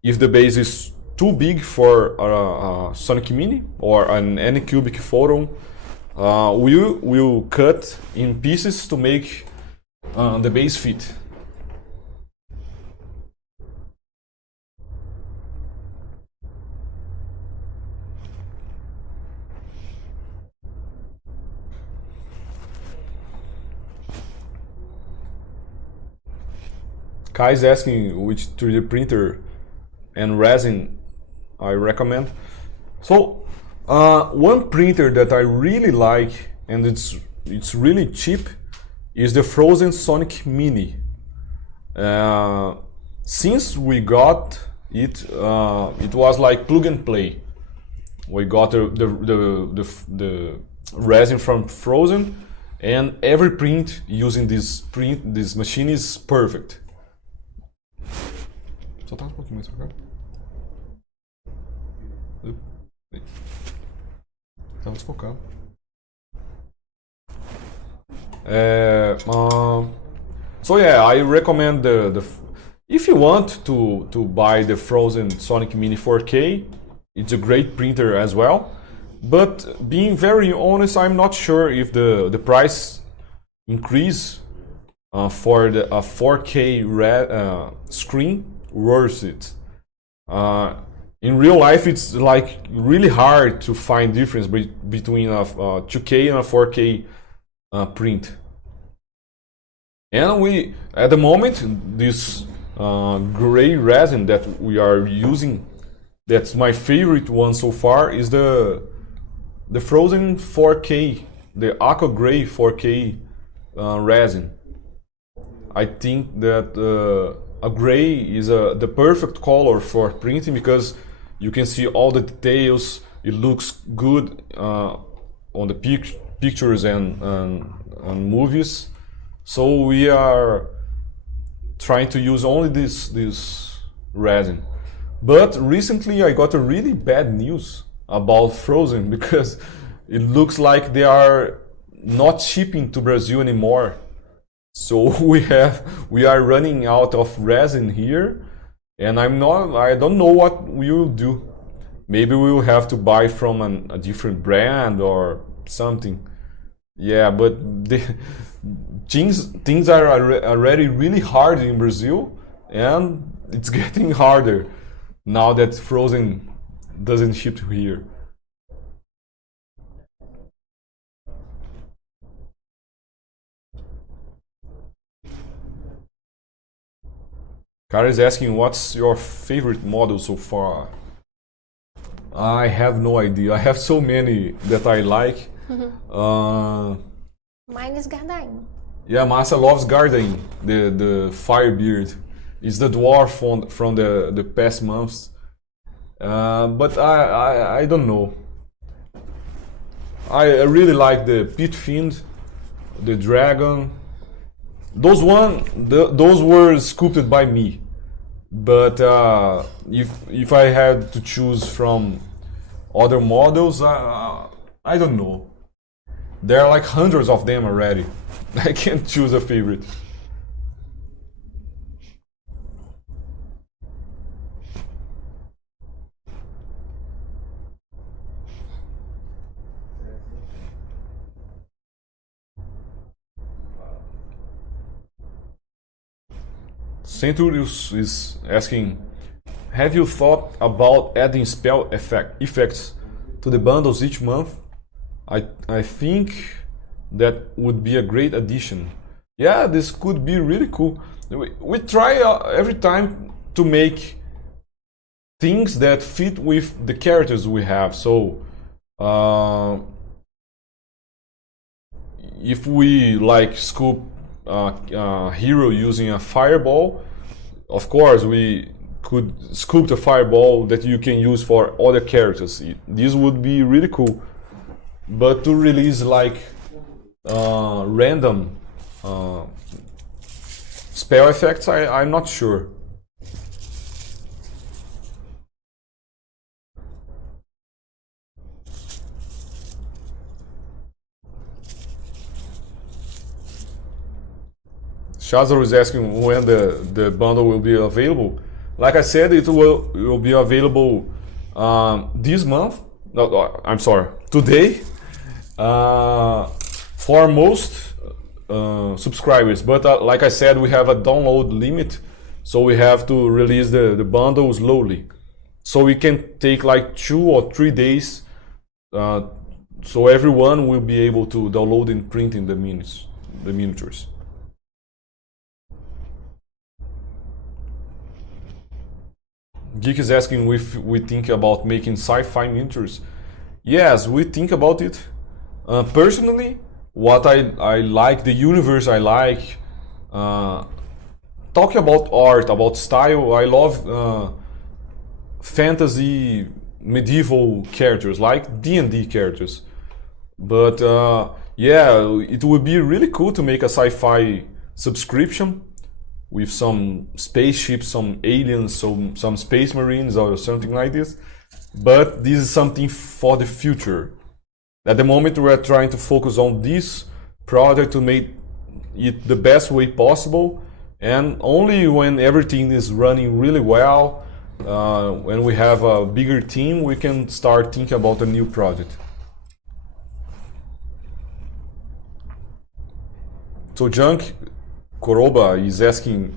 if the base is too big for a Sonic Mini or an Anycubic photon, we will cut in pieces to make the base fit. Kai is asking which 3D printer and resin I recommend. So one printer that I really like, and it's really cheap, is the Frozen Sonic Mini. Since we got it, it was like plug and play. We got the resin from Frozen, and every print using this machine is perfect. Só tá um pouquinho mais pra cá. Tava desfocado. So yeah, I recommend if you want to buy the Frozen Sonic Mini 4K, it's a great printer as well. But being very honest, I'm not sure if the price increase for a 4K screen worth it. In real life, it's like really hard to find difference between a 2K and a 4K print. And at the moment, this gray resin that we are using, that's my favorite one so far, is the Frozen 4K, the Aqua Gray 4K resin. I think that a gray is the perfect color for printing, because you can see all the details. It looks good on the pictures and movies. So we are trying to use only this resin. But recently I got a really bad news about Frozen, because it looks like they are not shipping to Brazil anymore. So we are running out of resin here, and I don't know what we will do. Maybe we will have to buy from a different brand or something. Yeah, but things are already really hard in Brazil, and it's getting harder now that Frozen doesn't ship here. Kara is asking, what's your favorite model so far? I have no idea. I have so many that I like. Mine is Gardain. Yeah, Márcia loves Garden, the Firebeard. It's the dwarf from the past months. But I don't know. I really like the Pit Fiend, the Dragon. Those were sculpted by me. But if I had to choose from other models, I don't know. There are like hundreds of them already. I can't choose a favorite. Centurius is asking, have you thought about adding spell effects to the bundles each month? I think that would be a great addition. Yeah, this could be really cool. We try every time to make things that fit with the characters we have. So if we like sculpt hero using a fireball, of course we could sculpt a fireball that you can use for other characters. This would be really cool. But to release like random spell effects, I'm not sure. Shazar is asking when the bundle will be available. Like I said, it will be available this month. No, I'm sorry, today. For most subscribers, but like I said, we have a download limit, so we have to release the bundle slowly. So we can take like 2 or 3 days, so everyone will be able to download and print in the miniatures. Geek is asking if we think about making sci-fi miniatures. Yes, we think about it. Personally, what I like, the universe I like, talking about art, about style, I love fantasy medieval characters, like D&D characters. But yeah, it would be really cool to make a sci-fi subscription with some spaceships, some aliens, some space marines or something like this. But this is something for the future. At the moment, we are trying to focus on this project to make it the best way possible, and only when everything is running really well, when we have a bigger team, we can start thinking about a new project. So Junk Koroba is asking,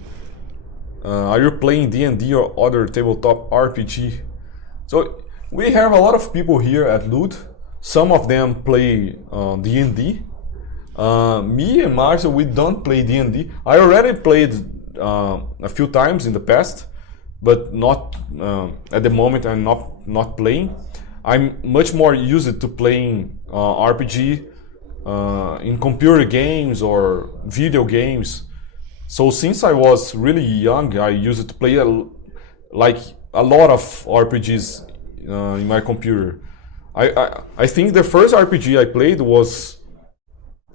are you playing D&D or other tabletop RPG? So we have a lot of people here at Loot. Some of them play D&D. Me and Márcia, we don't play D&D. I already played a few times in the past, but not at the moment. I'm not playing. I'm much more used to playing RPG in computer games or video games. So since I was really young, I used to play a lot of RPGs in my computer. I think the first RPG I played was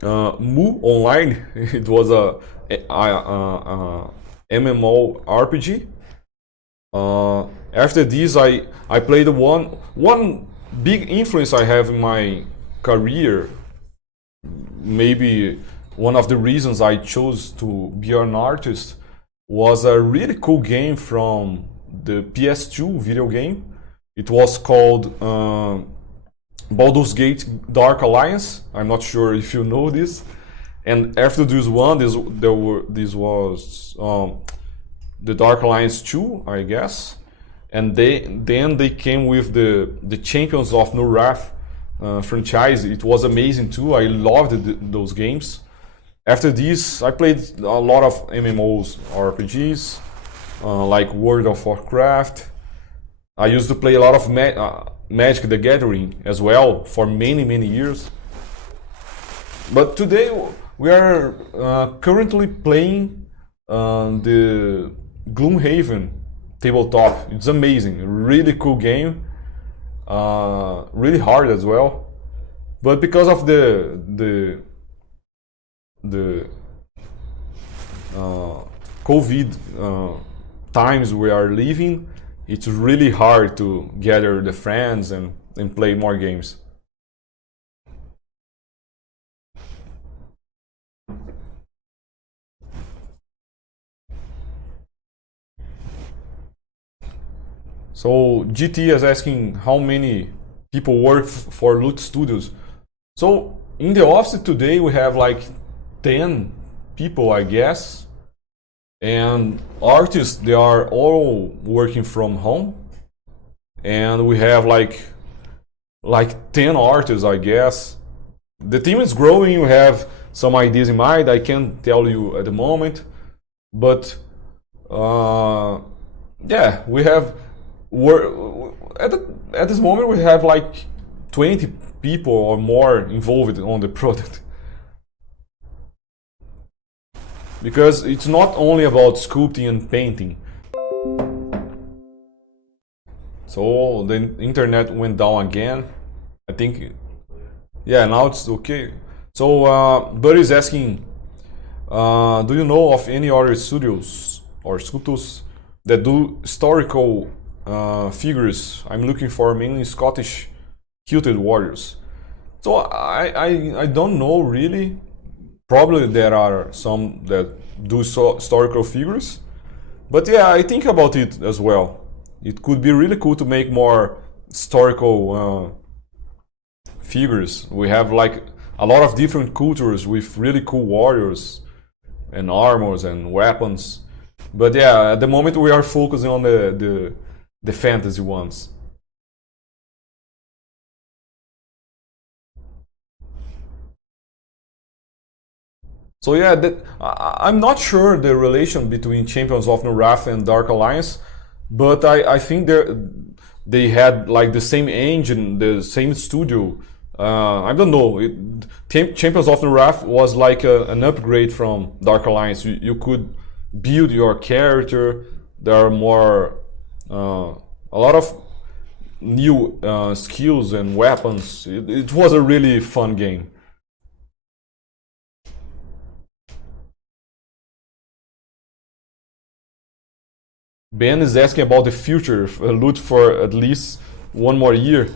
Mu Online. It was a MMO RPG. After this, I played one big influence I have in my career. Maybe one of the reasons I chose to be an artist was a really cool game from the PS2 video game. It was called Baldur's Gate Dark Alliance. I'm not sure if you know this. And after this one, this was the Dark Alliance 2, I guess. And then they came with the Champions of Nurath franchise. It was amazing too. I loved those games. After this, I played a lot of MMOs, RPGs, like World of Warcraft. I used to play a lot of Magic the Gathering as well for many years. But today we are currently playing the Gloomhaven tabletop. It's amazing, really cool game, really hard as well. But because of the COVID times we are living, it's really hard to gather the friends and play more games. So GT is asking how many people work for Loot Studios. So in the office today we have like 10 people, I guess. And artists, they are all working from home. And we have like 10 artists, I guess. The team is growing, we have some ideas in mind, I can't tell you at the moment. But yeah, we have at this moment we have like 20 people or more involved on the product. Because it's not only about sculpting and painting. So the internet went down again. I think, yeah, now it's okay. So Buddy's asking, do you know of any other studios or sculptors that do historical figures? I'm looking for mainly Scottish kilted warriors. So I don't know really. Probably there are some that do historical figures, but yeah, I think about it as well. It could be really cool to make more historical figures. We have like a lot of different cultures with really cool warriors and armors and weapons. But yeah, at the moment we are focusing on the fantasy ones. So yeah, I'm not sure the relation between Champions of Wrath and Dark Alliance, but I think they had like the same engine, the same studio. I don't know. Champions of Wrath was like an upgrade from Dark Alliance. You could build your character. There are more, a lot of new skills and weapons. It was a really fun game. Ben is asking about the future Loot for at least one more year.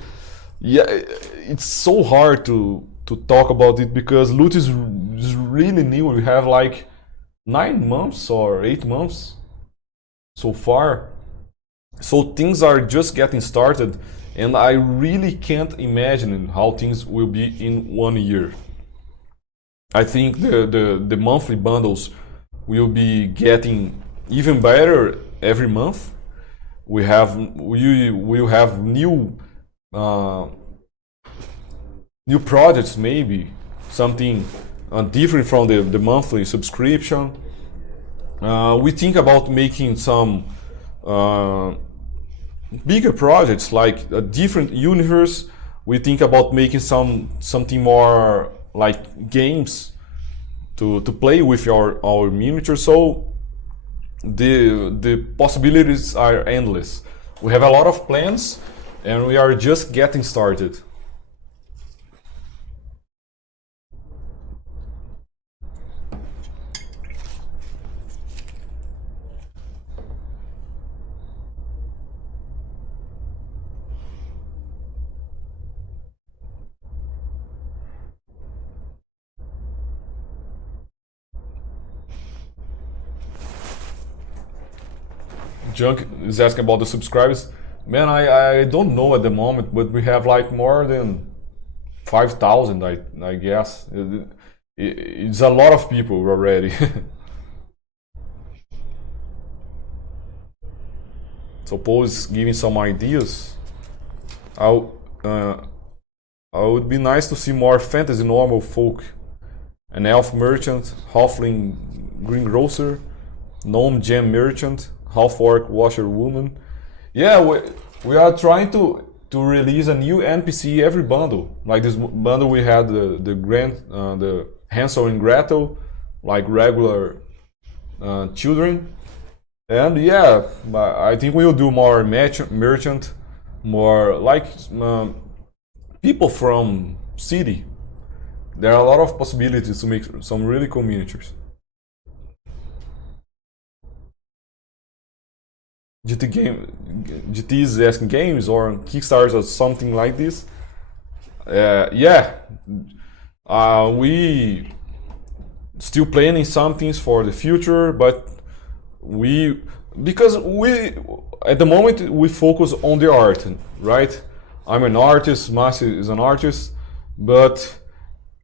Yeah, it's so hard to talk about it because Loot is really new. We have like 9 months or 8 months so far. So things are just getting started, and I really can't imagine how things will be in 1 year. I think the monthly bundles will be getting even better every month. We will have new projects, maybe something different from the monthly subscription. We think about making some bigger projects like a different universe. We think about making something more like games to play with our miniatures. So the possibilities are endless. We have a lot of plans and we are just getting started. Junk is asking about the subscribers. Man, I don't know at the moment, but we have like more than 5,000, I guess. It's a lot of people already. So Paul is giving some ideas. I would be nice to see more fantasy normal folk. An elf merchant, halfling greengrocer, gnome gem merchant, half-orc washerwoman. Yeah, we are trying to to release a new NPC every bundle. Like this bundle, we had the Hansel and Gretel, like regular children, and yeah, I think we'll do more merchant, more like people from city. There are a lot of possibilities to make some really cool miniatures. GT is asking games or Kickstarters or something like this. Yeah, we still planning some things for the future, but because we at the moment we focus on the art, right? I'm an artist, Márcia is an artist, but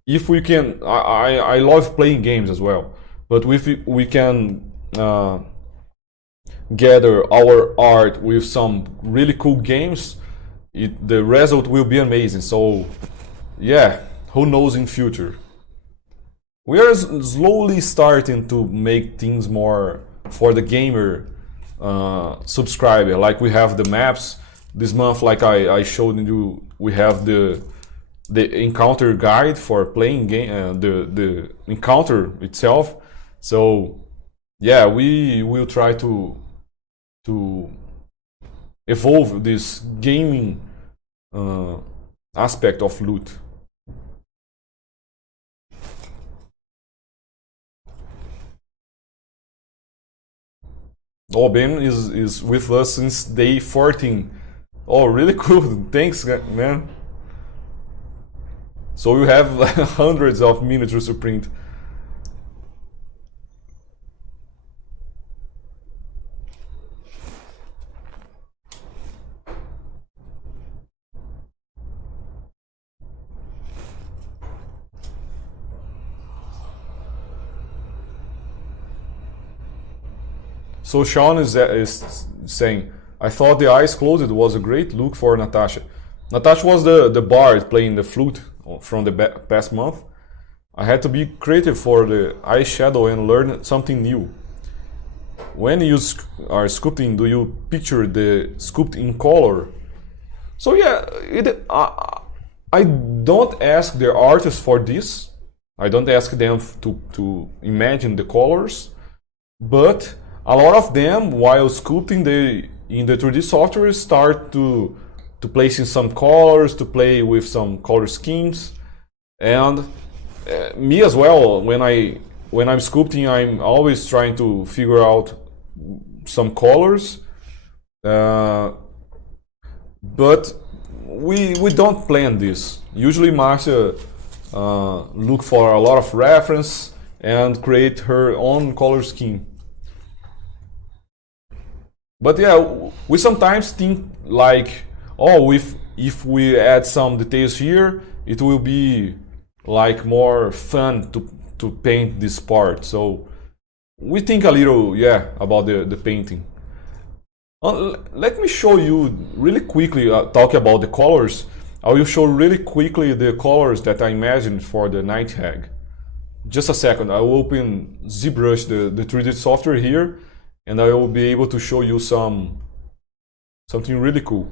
if we can, I love playing games as well. But if we can gather our art with some really cool games, the result will be amazing. So yeah, who knows in future. We are slowly starting to make things more for the gamer subscriber. Like we have the maps this month, like I showed you, we have the encounter guide for playing game, the encounter itself. So yeah, we will try to evolve this gaming aspect of loot. Oh, Ben is with us since day 14. Oh, really cool. Thanks, man. So you have hundreds of miniatures to print. So Sean is saying, I thought the eyes closed was a great look for Natasha. Natasha was the bard playing the flute from the past month. I had to be creative for the eyeshadow and learn something new. When you are sculpting, do you picture the sculpt in color? So yeah, I don't ask the artists for this. I don't ask them to imagine the colors, but a lot of them, while sculpting, they in the 3D software start to place in some colors, to play with some color schemes, and me as well. When I'm sculpting, I'm always trying to figure out some colors, but we don't plan this. Usually, Márcia look for a lot of reference and create her own color scheme. But yeah, we sometimes think like, oh, if we add some details here, it will be like more fun to paint this part. So we think a little, yeah, about the painting. Let me show you really quickly, talk about the colors. I will show really quickly the colors that I imagined for the Night Hag. Just a second, I will open ZBrush, the 3D software here, and I will be able to show you something really cool.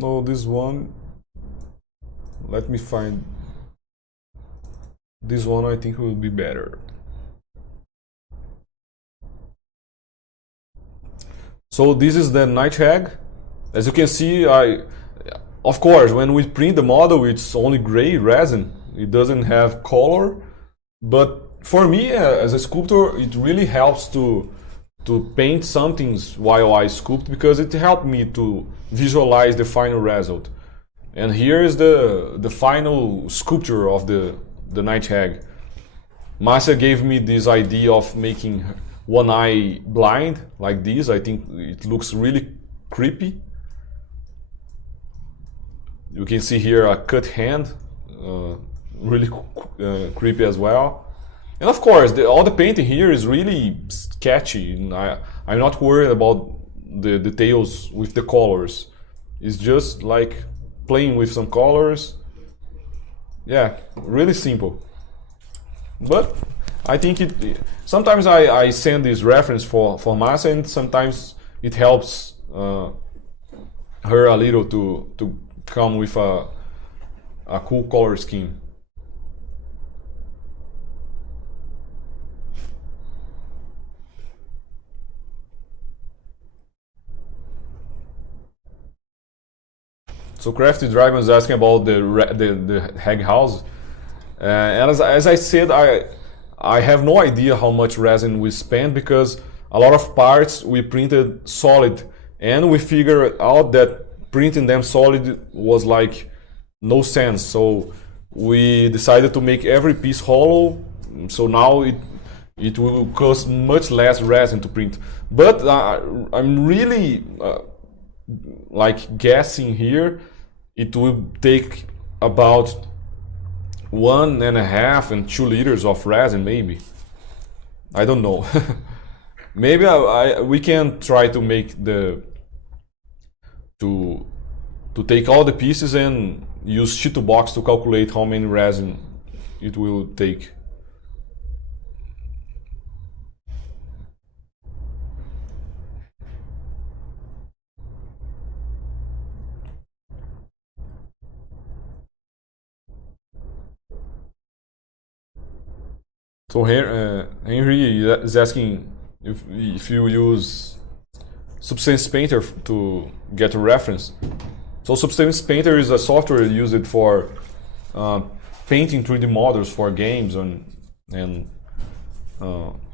No, this one. Let me find this one. I think will be better. So this is the Night Hag. As you can see, of course, when we print the model, it's only gray resin. It doesn't have color. But for me, as a sculptor, it really helps to paint some things while I sculpt, because it helped me to visualize the final result. And here is the final sculpture of the Night Hag. Márcia gave me this idea of making one eye blind like this. I think it looks really creepy. You can see here a cut hand, really creepy as well. And of course, all the painting here is really sketchy. And I'm not worried about the details with the colors. It's just like playing with some colors. Yeah, really simple. But I think sometimes I send this reference for Márcia, and sometimes it helps her a little to come with a cool color scheme. So Crafty Dragon is asking about the hag house, and as I said, I have no idea how much resin we spent, because a lot of parts we printed solid, and we figured out that printing them solid was like no sense. So we decided to make every piece hollow. So now it will cost much less resin to print. But I'm really like guessing here, it will take about 1.5 and 2 liters of resin, maybe. I don't know. Maybe we can try to make to take all the pieces and use Sheet2Box to calculate how many resin it will take. So here, Henry is asking if you use Substance Painter to get a reference. So Substance Painter is a software used for painting 3D models for games and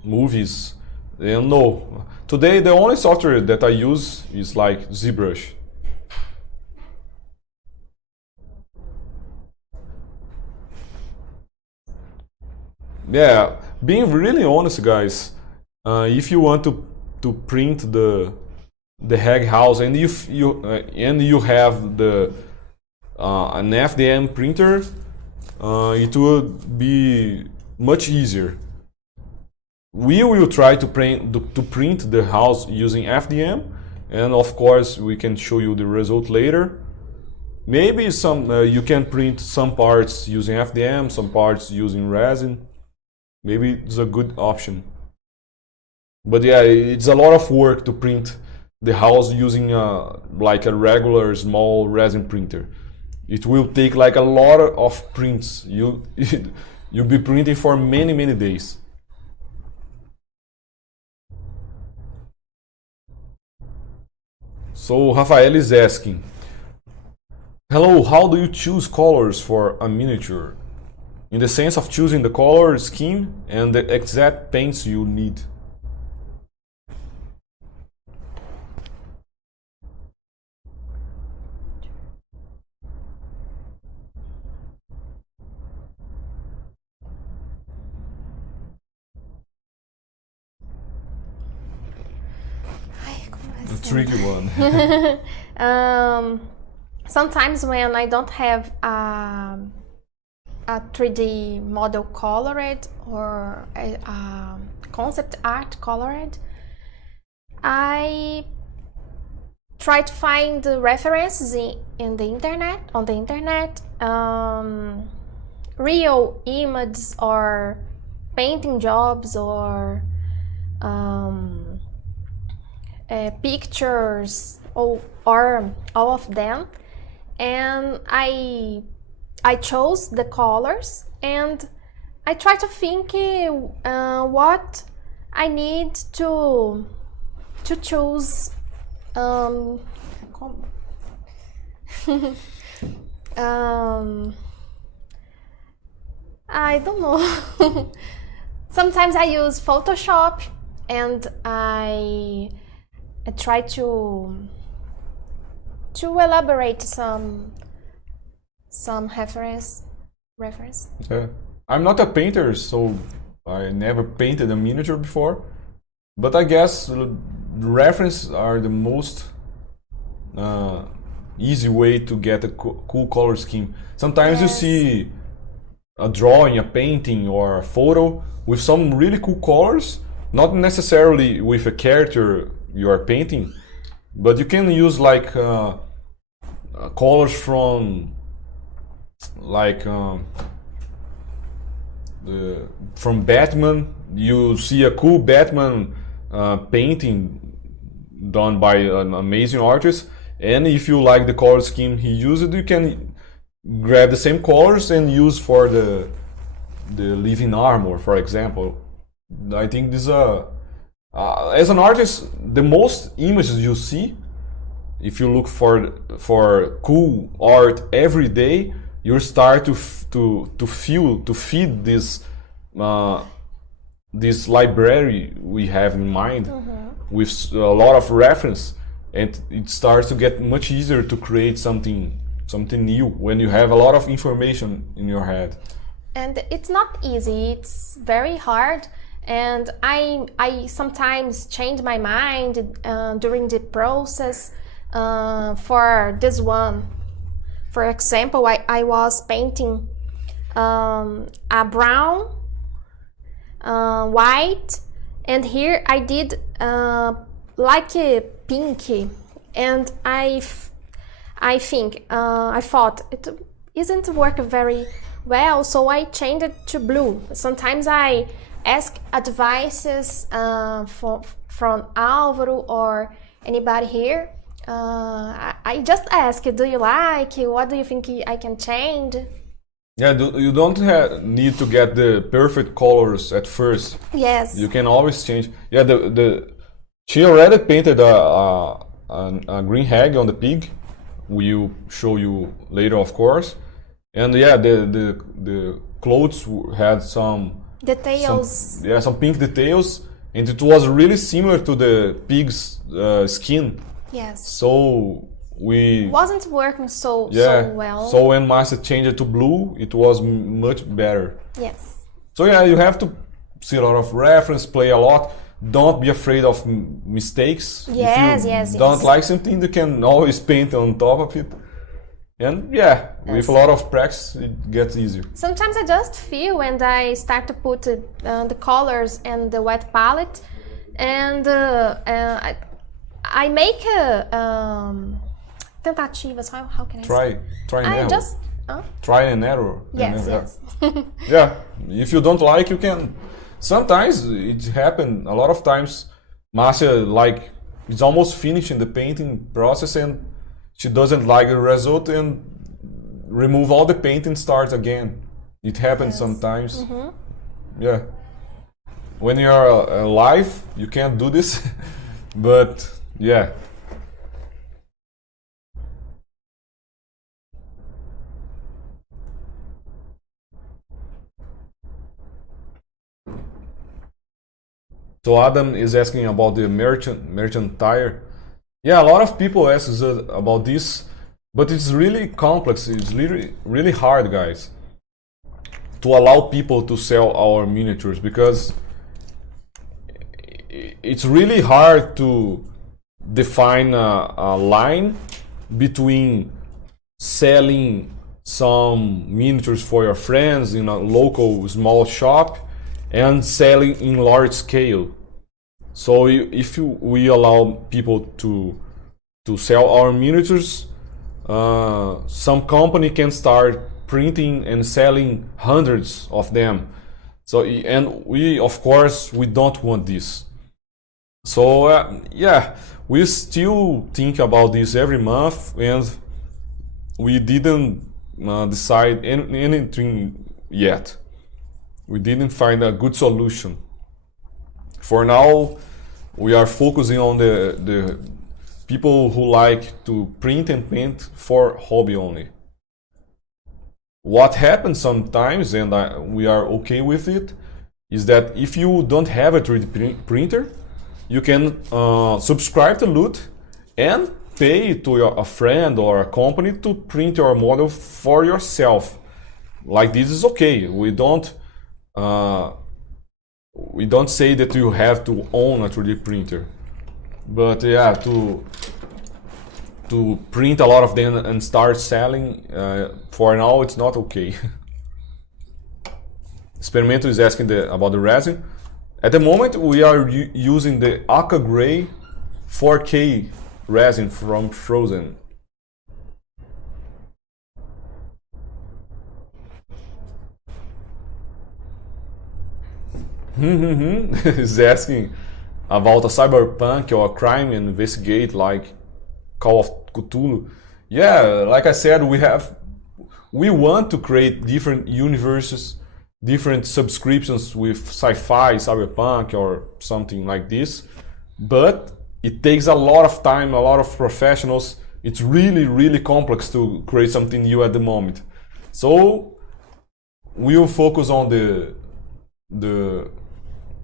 movies. And no, today the only software that I use is like ZBrush. Yeah, being really honest, guys, if you want to print the hag house, and if you have an FDM printer, it would be much easier. We will try to print the house using FDM, and of course we can show you the result later. Maybe you can print some parts using FDM, some parts using resin. Maybe it's a good option. But yeah, it's a lot of work to print the house using like a regular small resin printer. It will take like a lot of prints. You'll be printing for many days. So Rafael is asking, hello, how do you choose colors for a miniature? In the sense of choosing the color scheme and the exact paints you need. A tricky one. Sometimes when I don't have a 3D model colored or a concept art colored, I try to find the references on the internet, real images or painting jobs or pictures or all of them, and I chose the colors and I try to think what I need to choose I don't know. Sometimes I use Photoshop and I try to elaborate some reference. Yeah. I'm not a painter, so I never painted a miniature before. But I guess reference are the most easy way to get a cool color scheme. Sometimes you Yes. see a drawing, a painting, or a photo with some really cool colors, not necessarily with a character you are painting, but you can use like colors from like from Batman. You see a cool Batman painting done by an amazing artist, and if you like the color scheme he used, you can grab the same colors and use for the living armor, for example. I think this as an artist, the most images you see, if you look for cool art every day, you start to feed this library we have in mind with a lot of reference, and it starts to get much easier to create something new when you have a lot of information in your head. And it's not easy, it's very hard, and I sometimes change my mind during the process. For this one, for example, I was painting a brown, white, and here I did like a pink, and I thought it isn't work very well, so I changed it to blue. Sometimes I ask advices from Alvaro or anybody here. I just ask, do you like? What do you think I can change? Yeah, you don't need to get the perfect colors at first. Yes. You can always change. Yeah, she already painted a green hag on the pig. We'll show you later, of course. And yeah, the clothes had some details. Some pink details, and it was really similar to the pig's skin. Yes. So we wasn't working so well. So when Márcia changed it to blue, it was much better. Yes. So yeah, you have to see a lot of reference, play a lot. Don't be afraid of mistakes. Yes, if you don't like something, you can always paint on top of it. And yeah, with a lot of practice, it gets easier. Sometimes I just feel when I start to put the colors and the wet palette, and I make tentativas. How can I say? Try and error. Just try and error. Yes, yes. yes. Yeah, if you don't like, you can. Sometimes it happens. A lot of times, Márcia is almost finishing the painting process and she doesn't like the result and remove all the paint and start again. It happens sometimes. Yeah. When you are live, you can't do this, but yeah. So Adam is asking about the merchant tire. Yeah, a lot of people ask us about this, but it's really complex. It's really hard, guys, to allow people to sell our miniatures, because it's really hard to define a line between selling some miniatures for your friends in a local small shop and selling in large scale. So if we allow people to sell our miniatures, some company can start printing and selling hundreds of them. So, and we, of course, we don't want this. So yeah, we still think about this every month, and we didn't decide anything yet. We didn't find a good solution. For now, we are focusing on the people who like to print and paint for hobby only. What happens sometimes, and we are okay with it, is that if you don't have a 3D printer, you can subscribe to Loot and pay to a friend or a company to print your model for yourself. Like this is okay. We don't we don't say that you have to own a 3D printer, but yeah, to print a lot of them and start selling, for now it's not okay. Experimento is asking about the resin. At the moment we are using the Aqua Gray 4K resin from Frozen. Is asking about a cyberpunk or a crime investigate like Call of Cthulhu. Yeah, like I said, we want to create different universes, different subscriptions with sci-fi, cyberpunk, or something like this. But it takes a lot of time, a lot of professionals. It's really, really complex to create something new at the moment. So we will focus on the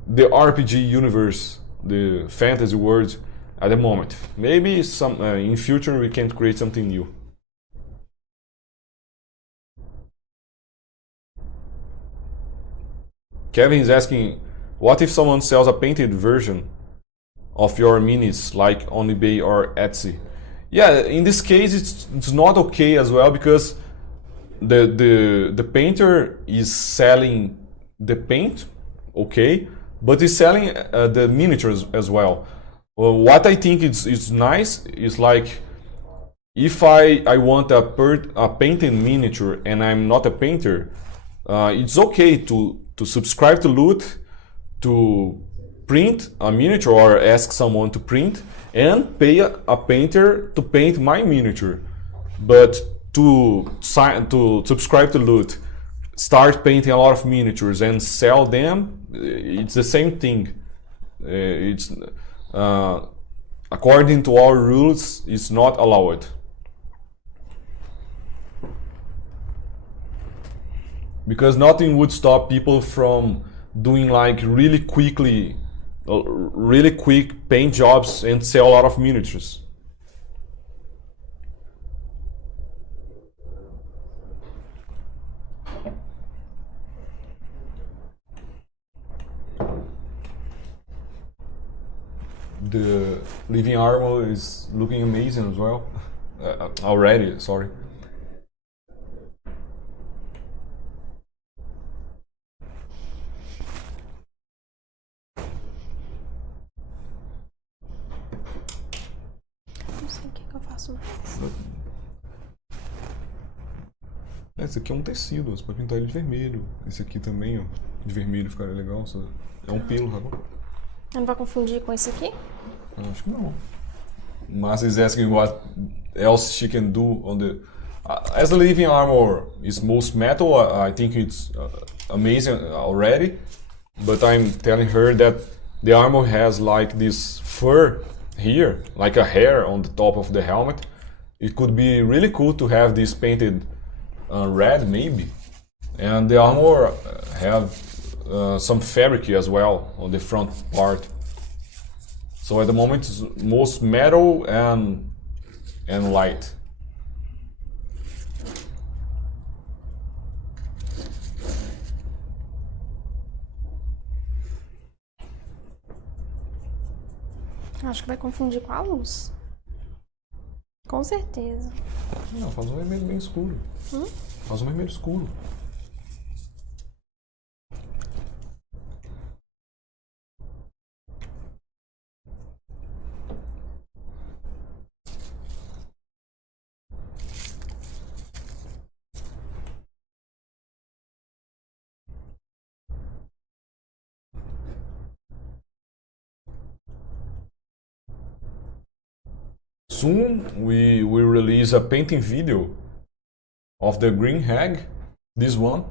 RPG universe, the fantasy world at the moment. Maybe some in future we can create something new. Kevin is asking, what if someone sells a painted version of your minis like on eBay or Etsy? Yeah, in this case it's not okay as well, because the painter is selling the paint, okay, but he's selling the miniatures as well. What I think is nice is like, if I want a painted miniature and I'm not a painter, it's okay to subscribe to Loot, to print a miniature or ask someone to print, and pay a painter to paint my miniature. But to subscribe to Loot, start painting a lot of miniatures and sell them, it's the same thing. It's according to our rules, it's not allowed. Because nothing would stop people from doing like really quick paint jobs and sell a lot of miniatures. The living armor is looking amazing as well. Already, sorry. Não sei o que eu faço mais. Esse aqui é um tecido, você pode pintar ele de vermelho. Esse aqui também, ó, de vermelho ficaria legal. É um pelo, tá bom? Não vai confundir com esse aqui? Acho que não. Márcia is asking what else she can do on the... as the living armor is most metal, I think it's amazing already. But I'm telling her that the armor has like this fur here, like a hair on the top of the helmet. It could be really cool to have this painted red, maybe. And the armor have some fabric as well on the front part. So at the moment it's most metal and light. Acho que vai confundir com a luz. Com certeza. Não, faz um vermelho bem escuro. Faz um vermelho escuro. Soon we will release a painting video of the green hag, this one.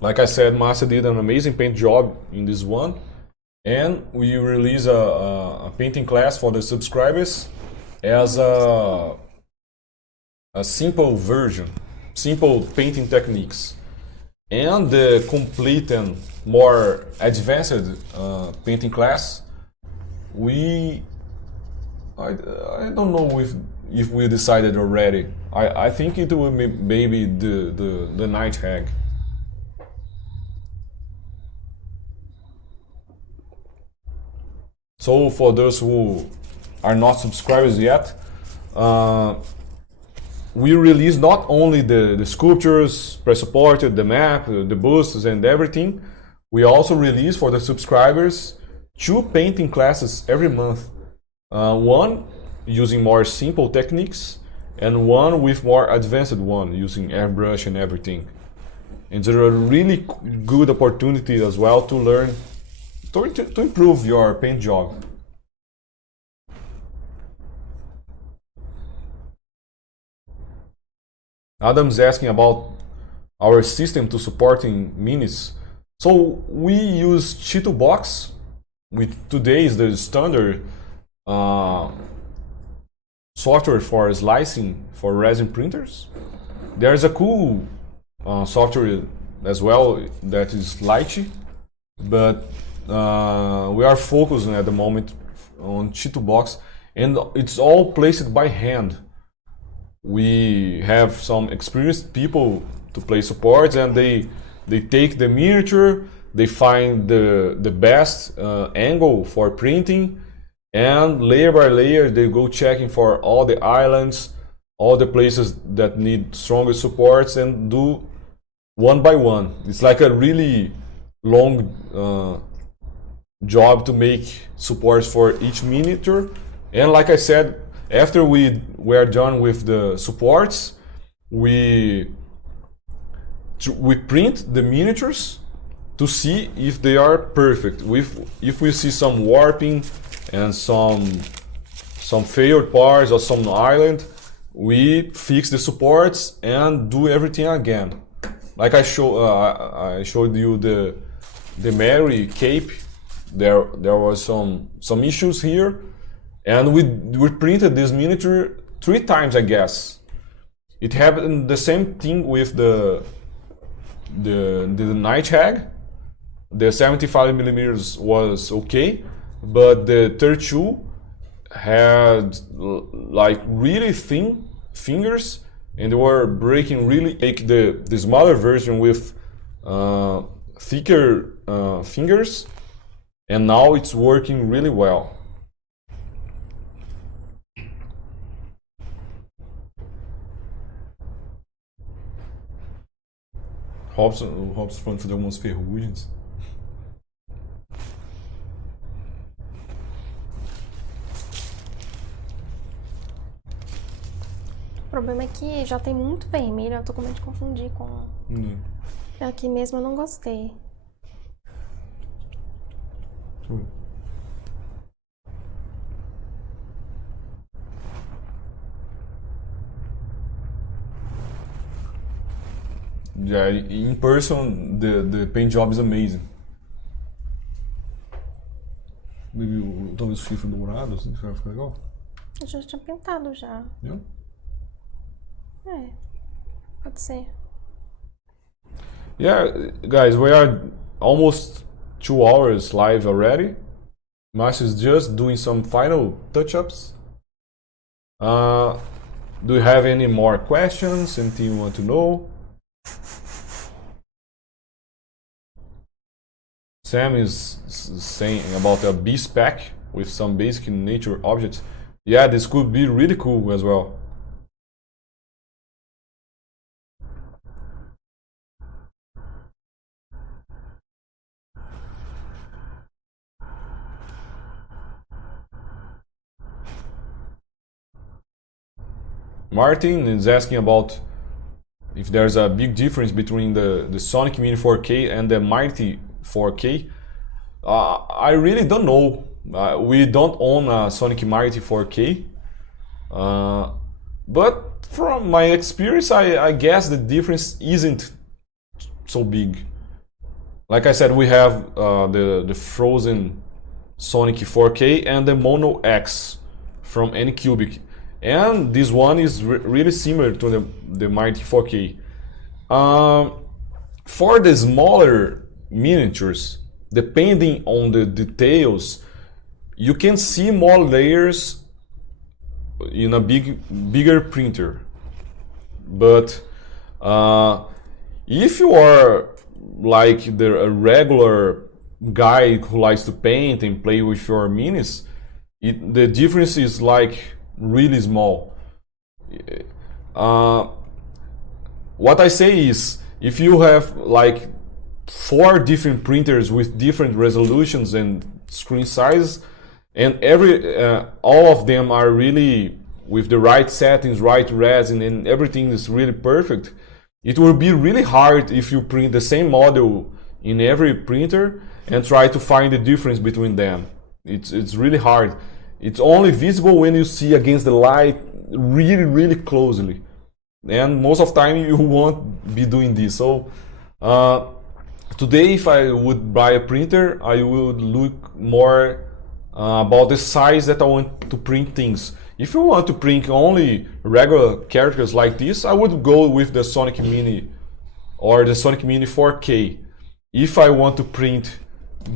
Like I said, Márcia did an amazing paint job in this one. And we release a painting class for the subscribers as a simple version, simple painting techniques. And the complete and more advanced painting class, I don't know if we decided already. I think it will be maybe the night hag. So for those who are not subscribers yet, we release not only the sculptures, pre-supported, the map, the busts and everything, we also release for the subscribers 2 painting classes every month. One using more simple techniques and one with more advanced one using airbrush and everything. And it's a really good opportunity as well to learn, to improve your paint job. Adam's asking about our system to supporting minis. So we use Cheeto Box, which today is the standard software for slicing for resin printers. There's a cool software as well that is Lighty, but we are focusing at the moment on Cheeto Box, and it's all placed by hand. We have some experienced people to play supports, and they take the miniature, they find the best angle for printing, and layer by layer they go checking for all the islands, all the places that need stronger supports, and do one by one. It's like a really long job to make supports for each miniature. And like I said, after we were done with the supports, we print the miniatures to see if they are perfect. If we see some warping and some failed parts or some island, we fix the supports and do everything again. Like I showed you the Mary Cape. There was some issues here, and we printed this miniature 3 times, I guess. It happened the same thing with the Night Hag. The 75mm was okay, but the 32 had like really thin fingers, and they were breaking really. Make the smaller version with thicker fingers, and now it's working really well. O Robson falando fazer algumas ferrugens. O problema é que já tem muito vermelho, eu tô com medo de confundir com... Aqui mesmo eu não gostei. Yeah, in person, the paint job is amazing. Talvez o chifre dourado, assim, vai ficar legal. Eu já tinha pintado já. Yeah? É, pode ser. Yeah, guys, we are almost 2 hours live already. Márcia is just doing some final touch-ups. Do you have any more questions? Anything you want to know? Sam is saying about a B-spec with some basic nature objects. Yeah, this could be really cool as well. Martin is asking about if there's a big difference between the Sonic Mini 4K and the Mighty 4K. I really don't know. We don't own a Sonic Mighty 4K. But from my experience, I guess the difference isn't so big. Like I said, we have the Frozen Sonic 4K and the Mono X from Anycubic. And this one is really similar to the Mighty 4K. For the smaller miniatures, depending on the details, you can see more layers in a bigger printer. But if you are like a regular guy who likes to paint and play with your minis, the difference is like really small. What I say is, if you have like 4 different printers with different resolutions and screen sizes, and all of them are really with the right settings, right resin, and everything is really perfect, it will be really hard if you print the same model in every printer and try to find the difference between them. It's really hard. It's only visible when you see against the light really closely, and most of the time you won't be doing this. So today, if I would buy a printer, I would look more about the size that I want to print things. If you want to print only regular characters like this, I would go with the Sonic Mini or the Sonic Mini 4K. If I want to print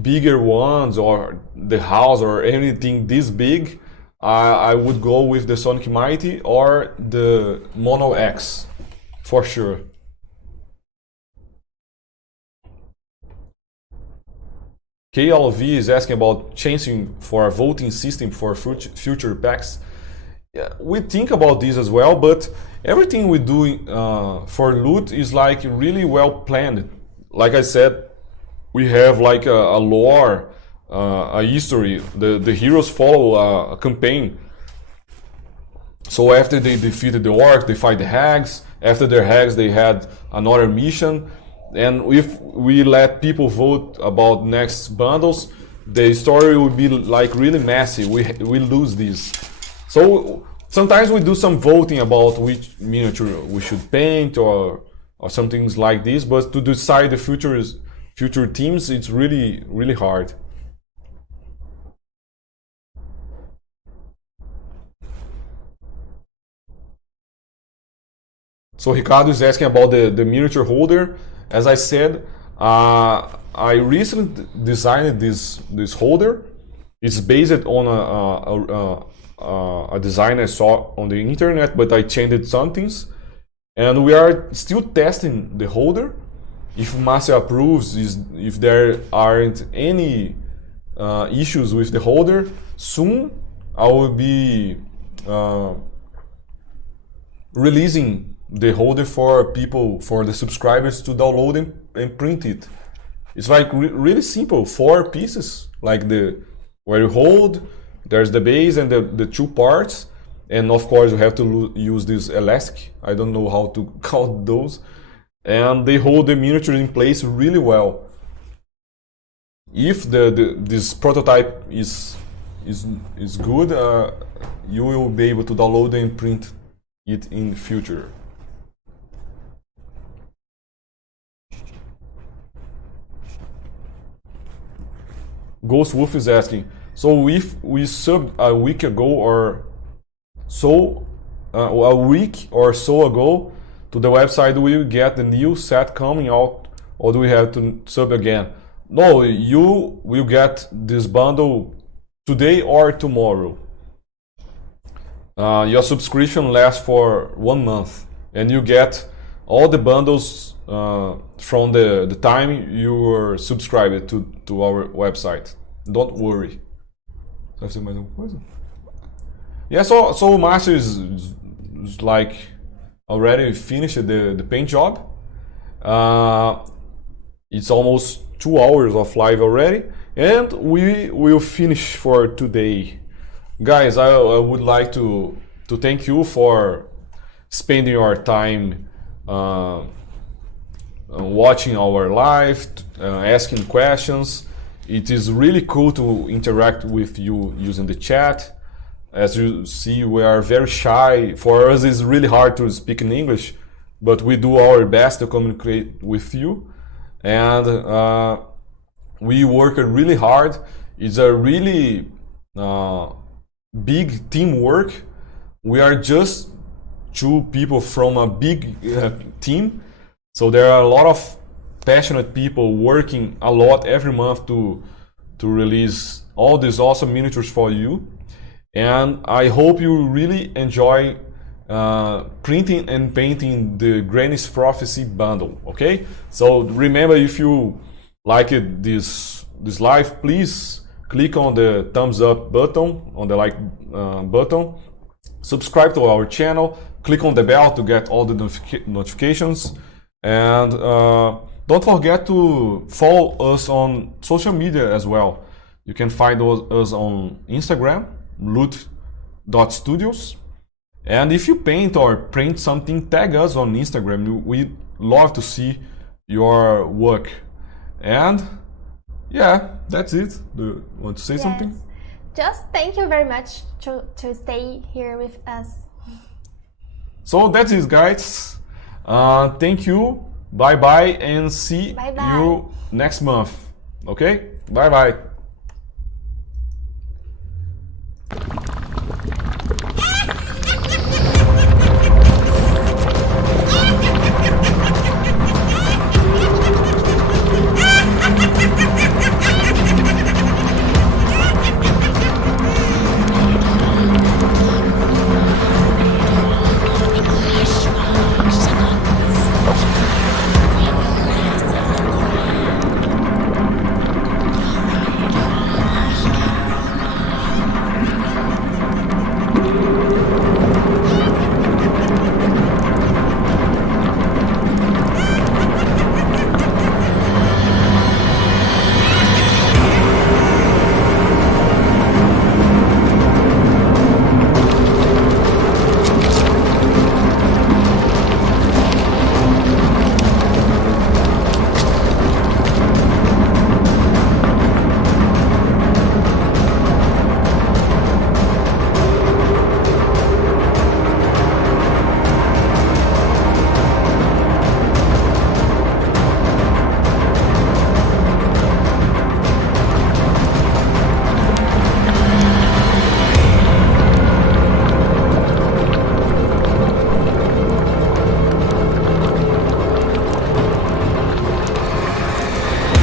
bigger ones or the house or anything this big, I would go with the Sonic Mighty or the Mono X for sure. KLV is asking about changing for a voting system for future packs. Yeah, we think about this as well, but everything we do for loot is like really well planned. Like I said, we have like a lore, a history. The heroes follow a campaign. So after they defeated the orc, they fight the hags. After their hags, they had another mission. And if we let people vote about next bundles, the story will be like really messy. We lose this. So sometimes we do some voting about which miniature we should paint or some things like this. But to decide the future teams, it's really hard. So Ricardo is asking about the miniature holder. As I said, I recently designed this holder. It's based on a design I saw on the internet, but I changed some things. And we are still testing the holder. If Márcia approves, if there aren't any issues with the holder, soon I will be releasing the holder for people, for the subscribers to download and print it. It's like really simple, 4 pieces, like where you hold, there's the base and the 2 parts, and of course you have to use this elastic. I don't know how to call those, and they hold the miniature in place really well. If this prototype is good, you will be able to download and print it in the future. Ghost Wolf is asking, so if we subbed a week ago or so, a week or so ago to the website, do we get the new set coming out, or do we have to sub again? No, you will get this bundle today or tomorrow. Your subscription lasts for 1 month, and you get all the bundles from the time you were subscribed to our website. Don't worry. Deve ser mais alguma coisa? Yeah, so Márcia is like already finished the paint job. It's almost 2 hours of live already, and we will finish for today. Guys, I would like to thank you for spending your time watching our live, asking questions. It is really cool to interact with you using the chat. As you see, we are very shy. For us, it's really hard to speak in English, but we do our best to communicate with you. And we work really hard. It's a really big teamwork. We are just 2 people from a big team. So there are a lot of passionate people working a lot every month to release all these awesome miniatures for you. And I hope you really enjoy printing and painting the Granny's Prophecy bundle, okay? So remember, if you like this this live, please click on the thumbs up button, on the like button. Subscribe to our channel. Click on the bell to get all the notifications. And don't forget to follow us on social media as well. You can find us on Instagram, loot.studios. And if you paint or print something, tag us on Instagram. We'd love to see your work. And yeah, that's it. Do you want to say something? Just thank you very much to stay here with us. So that's it, guys. Thank you. Bye bye, and see you next month. Okay? Bye bye.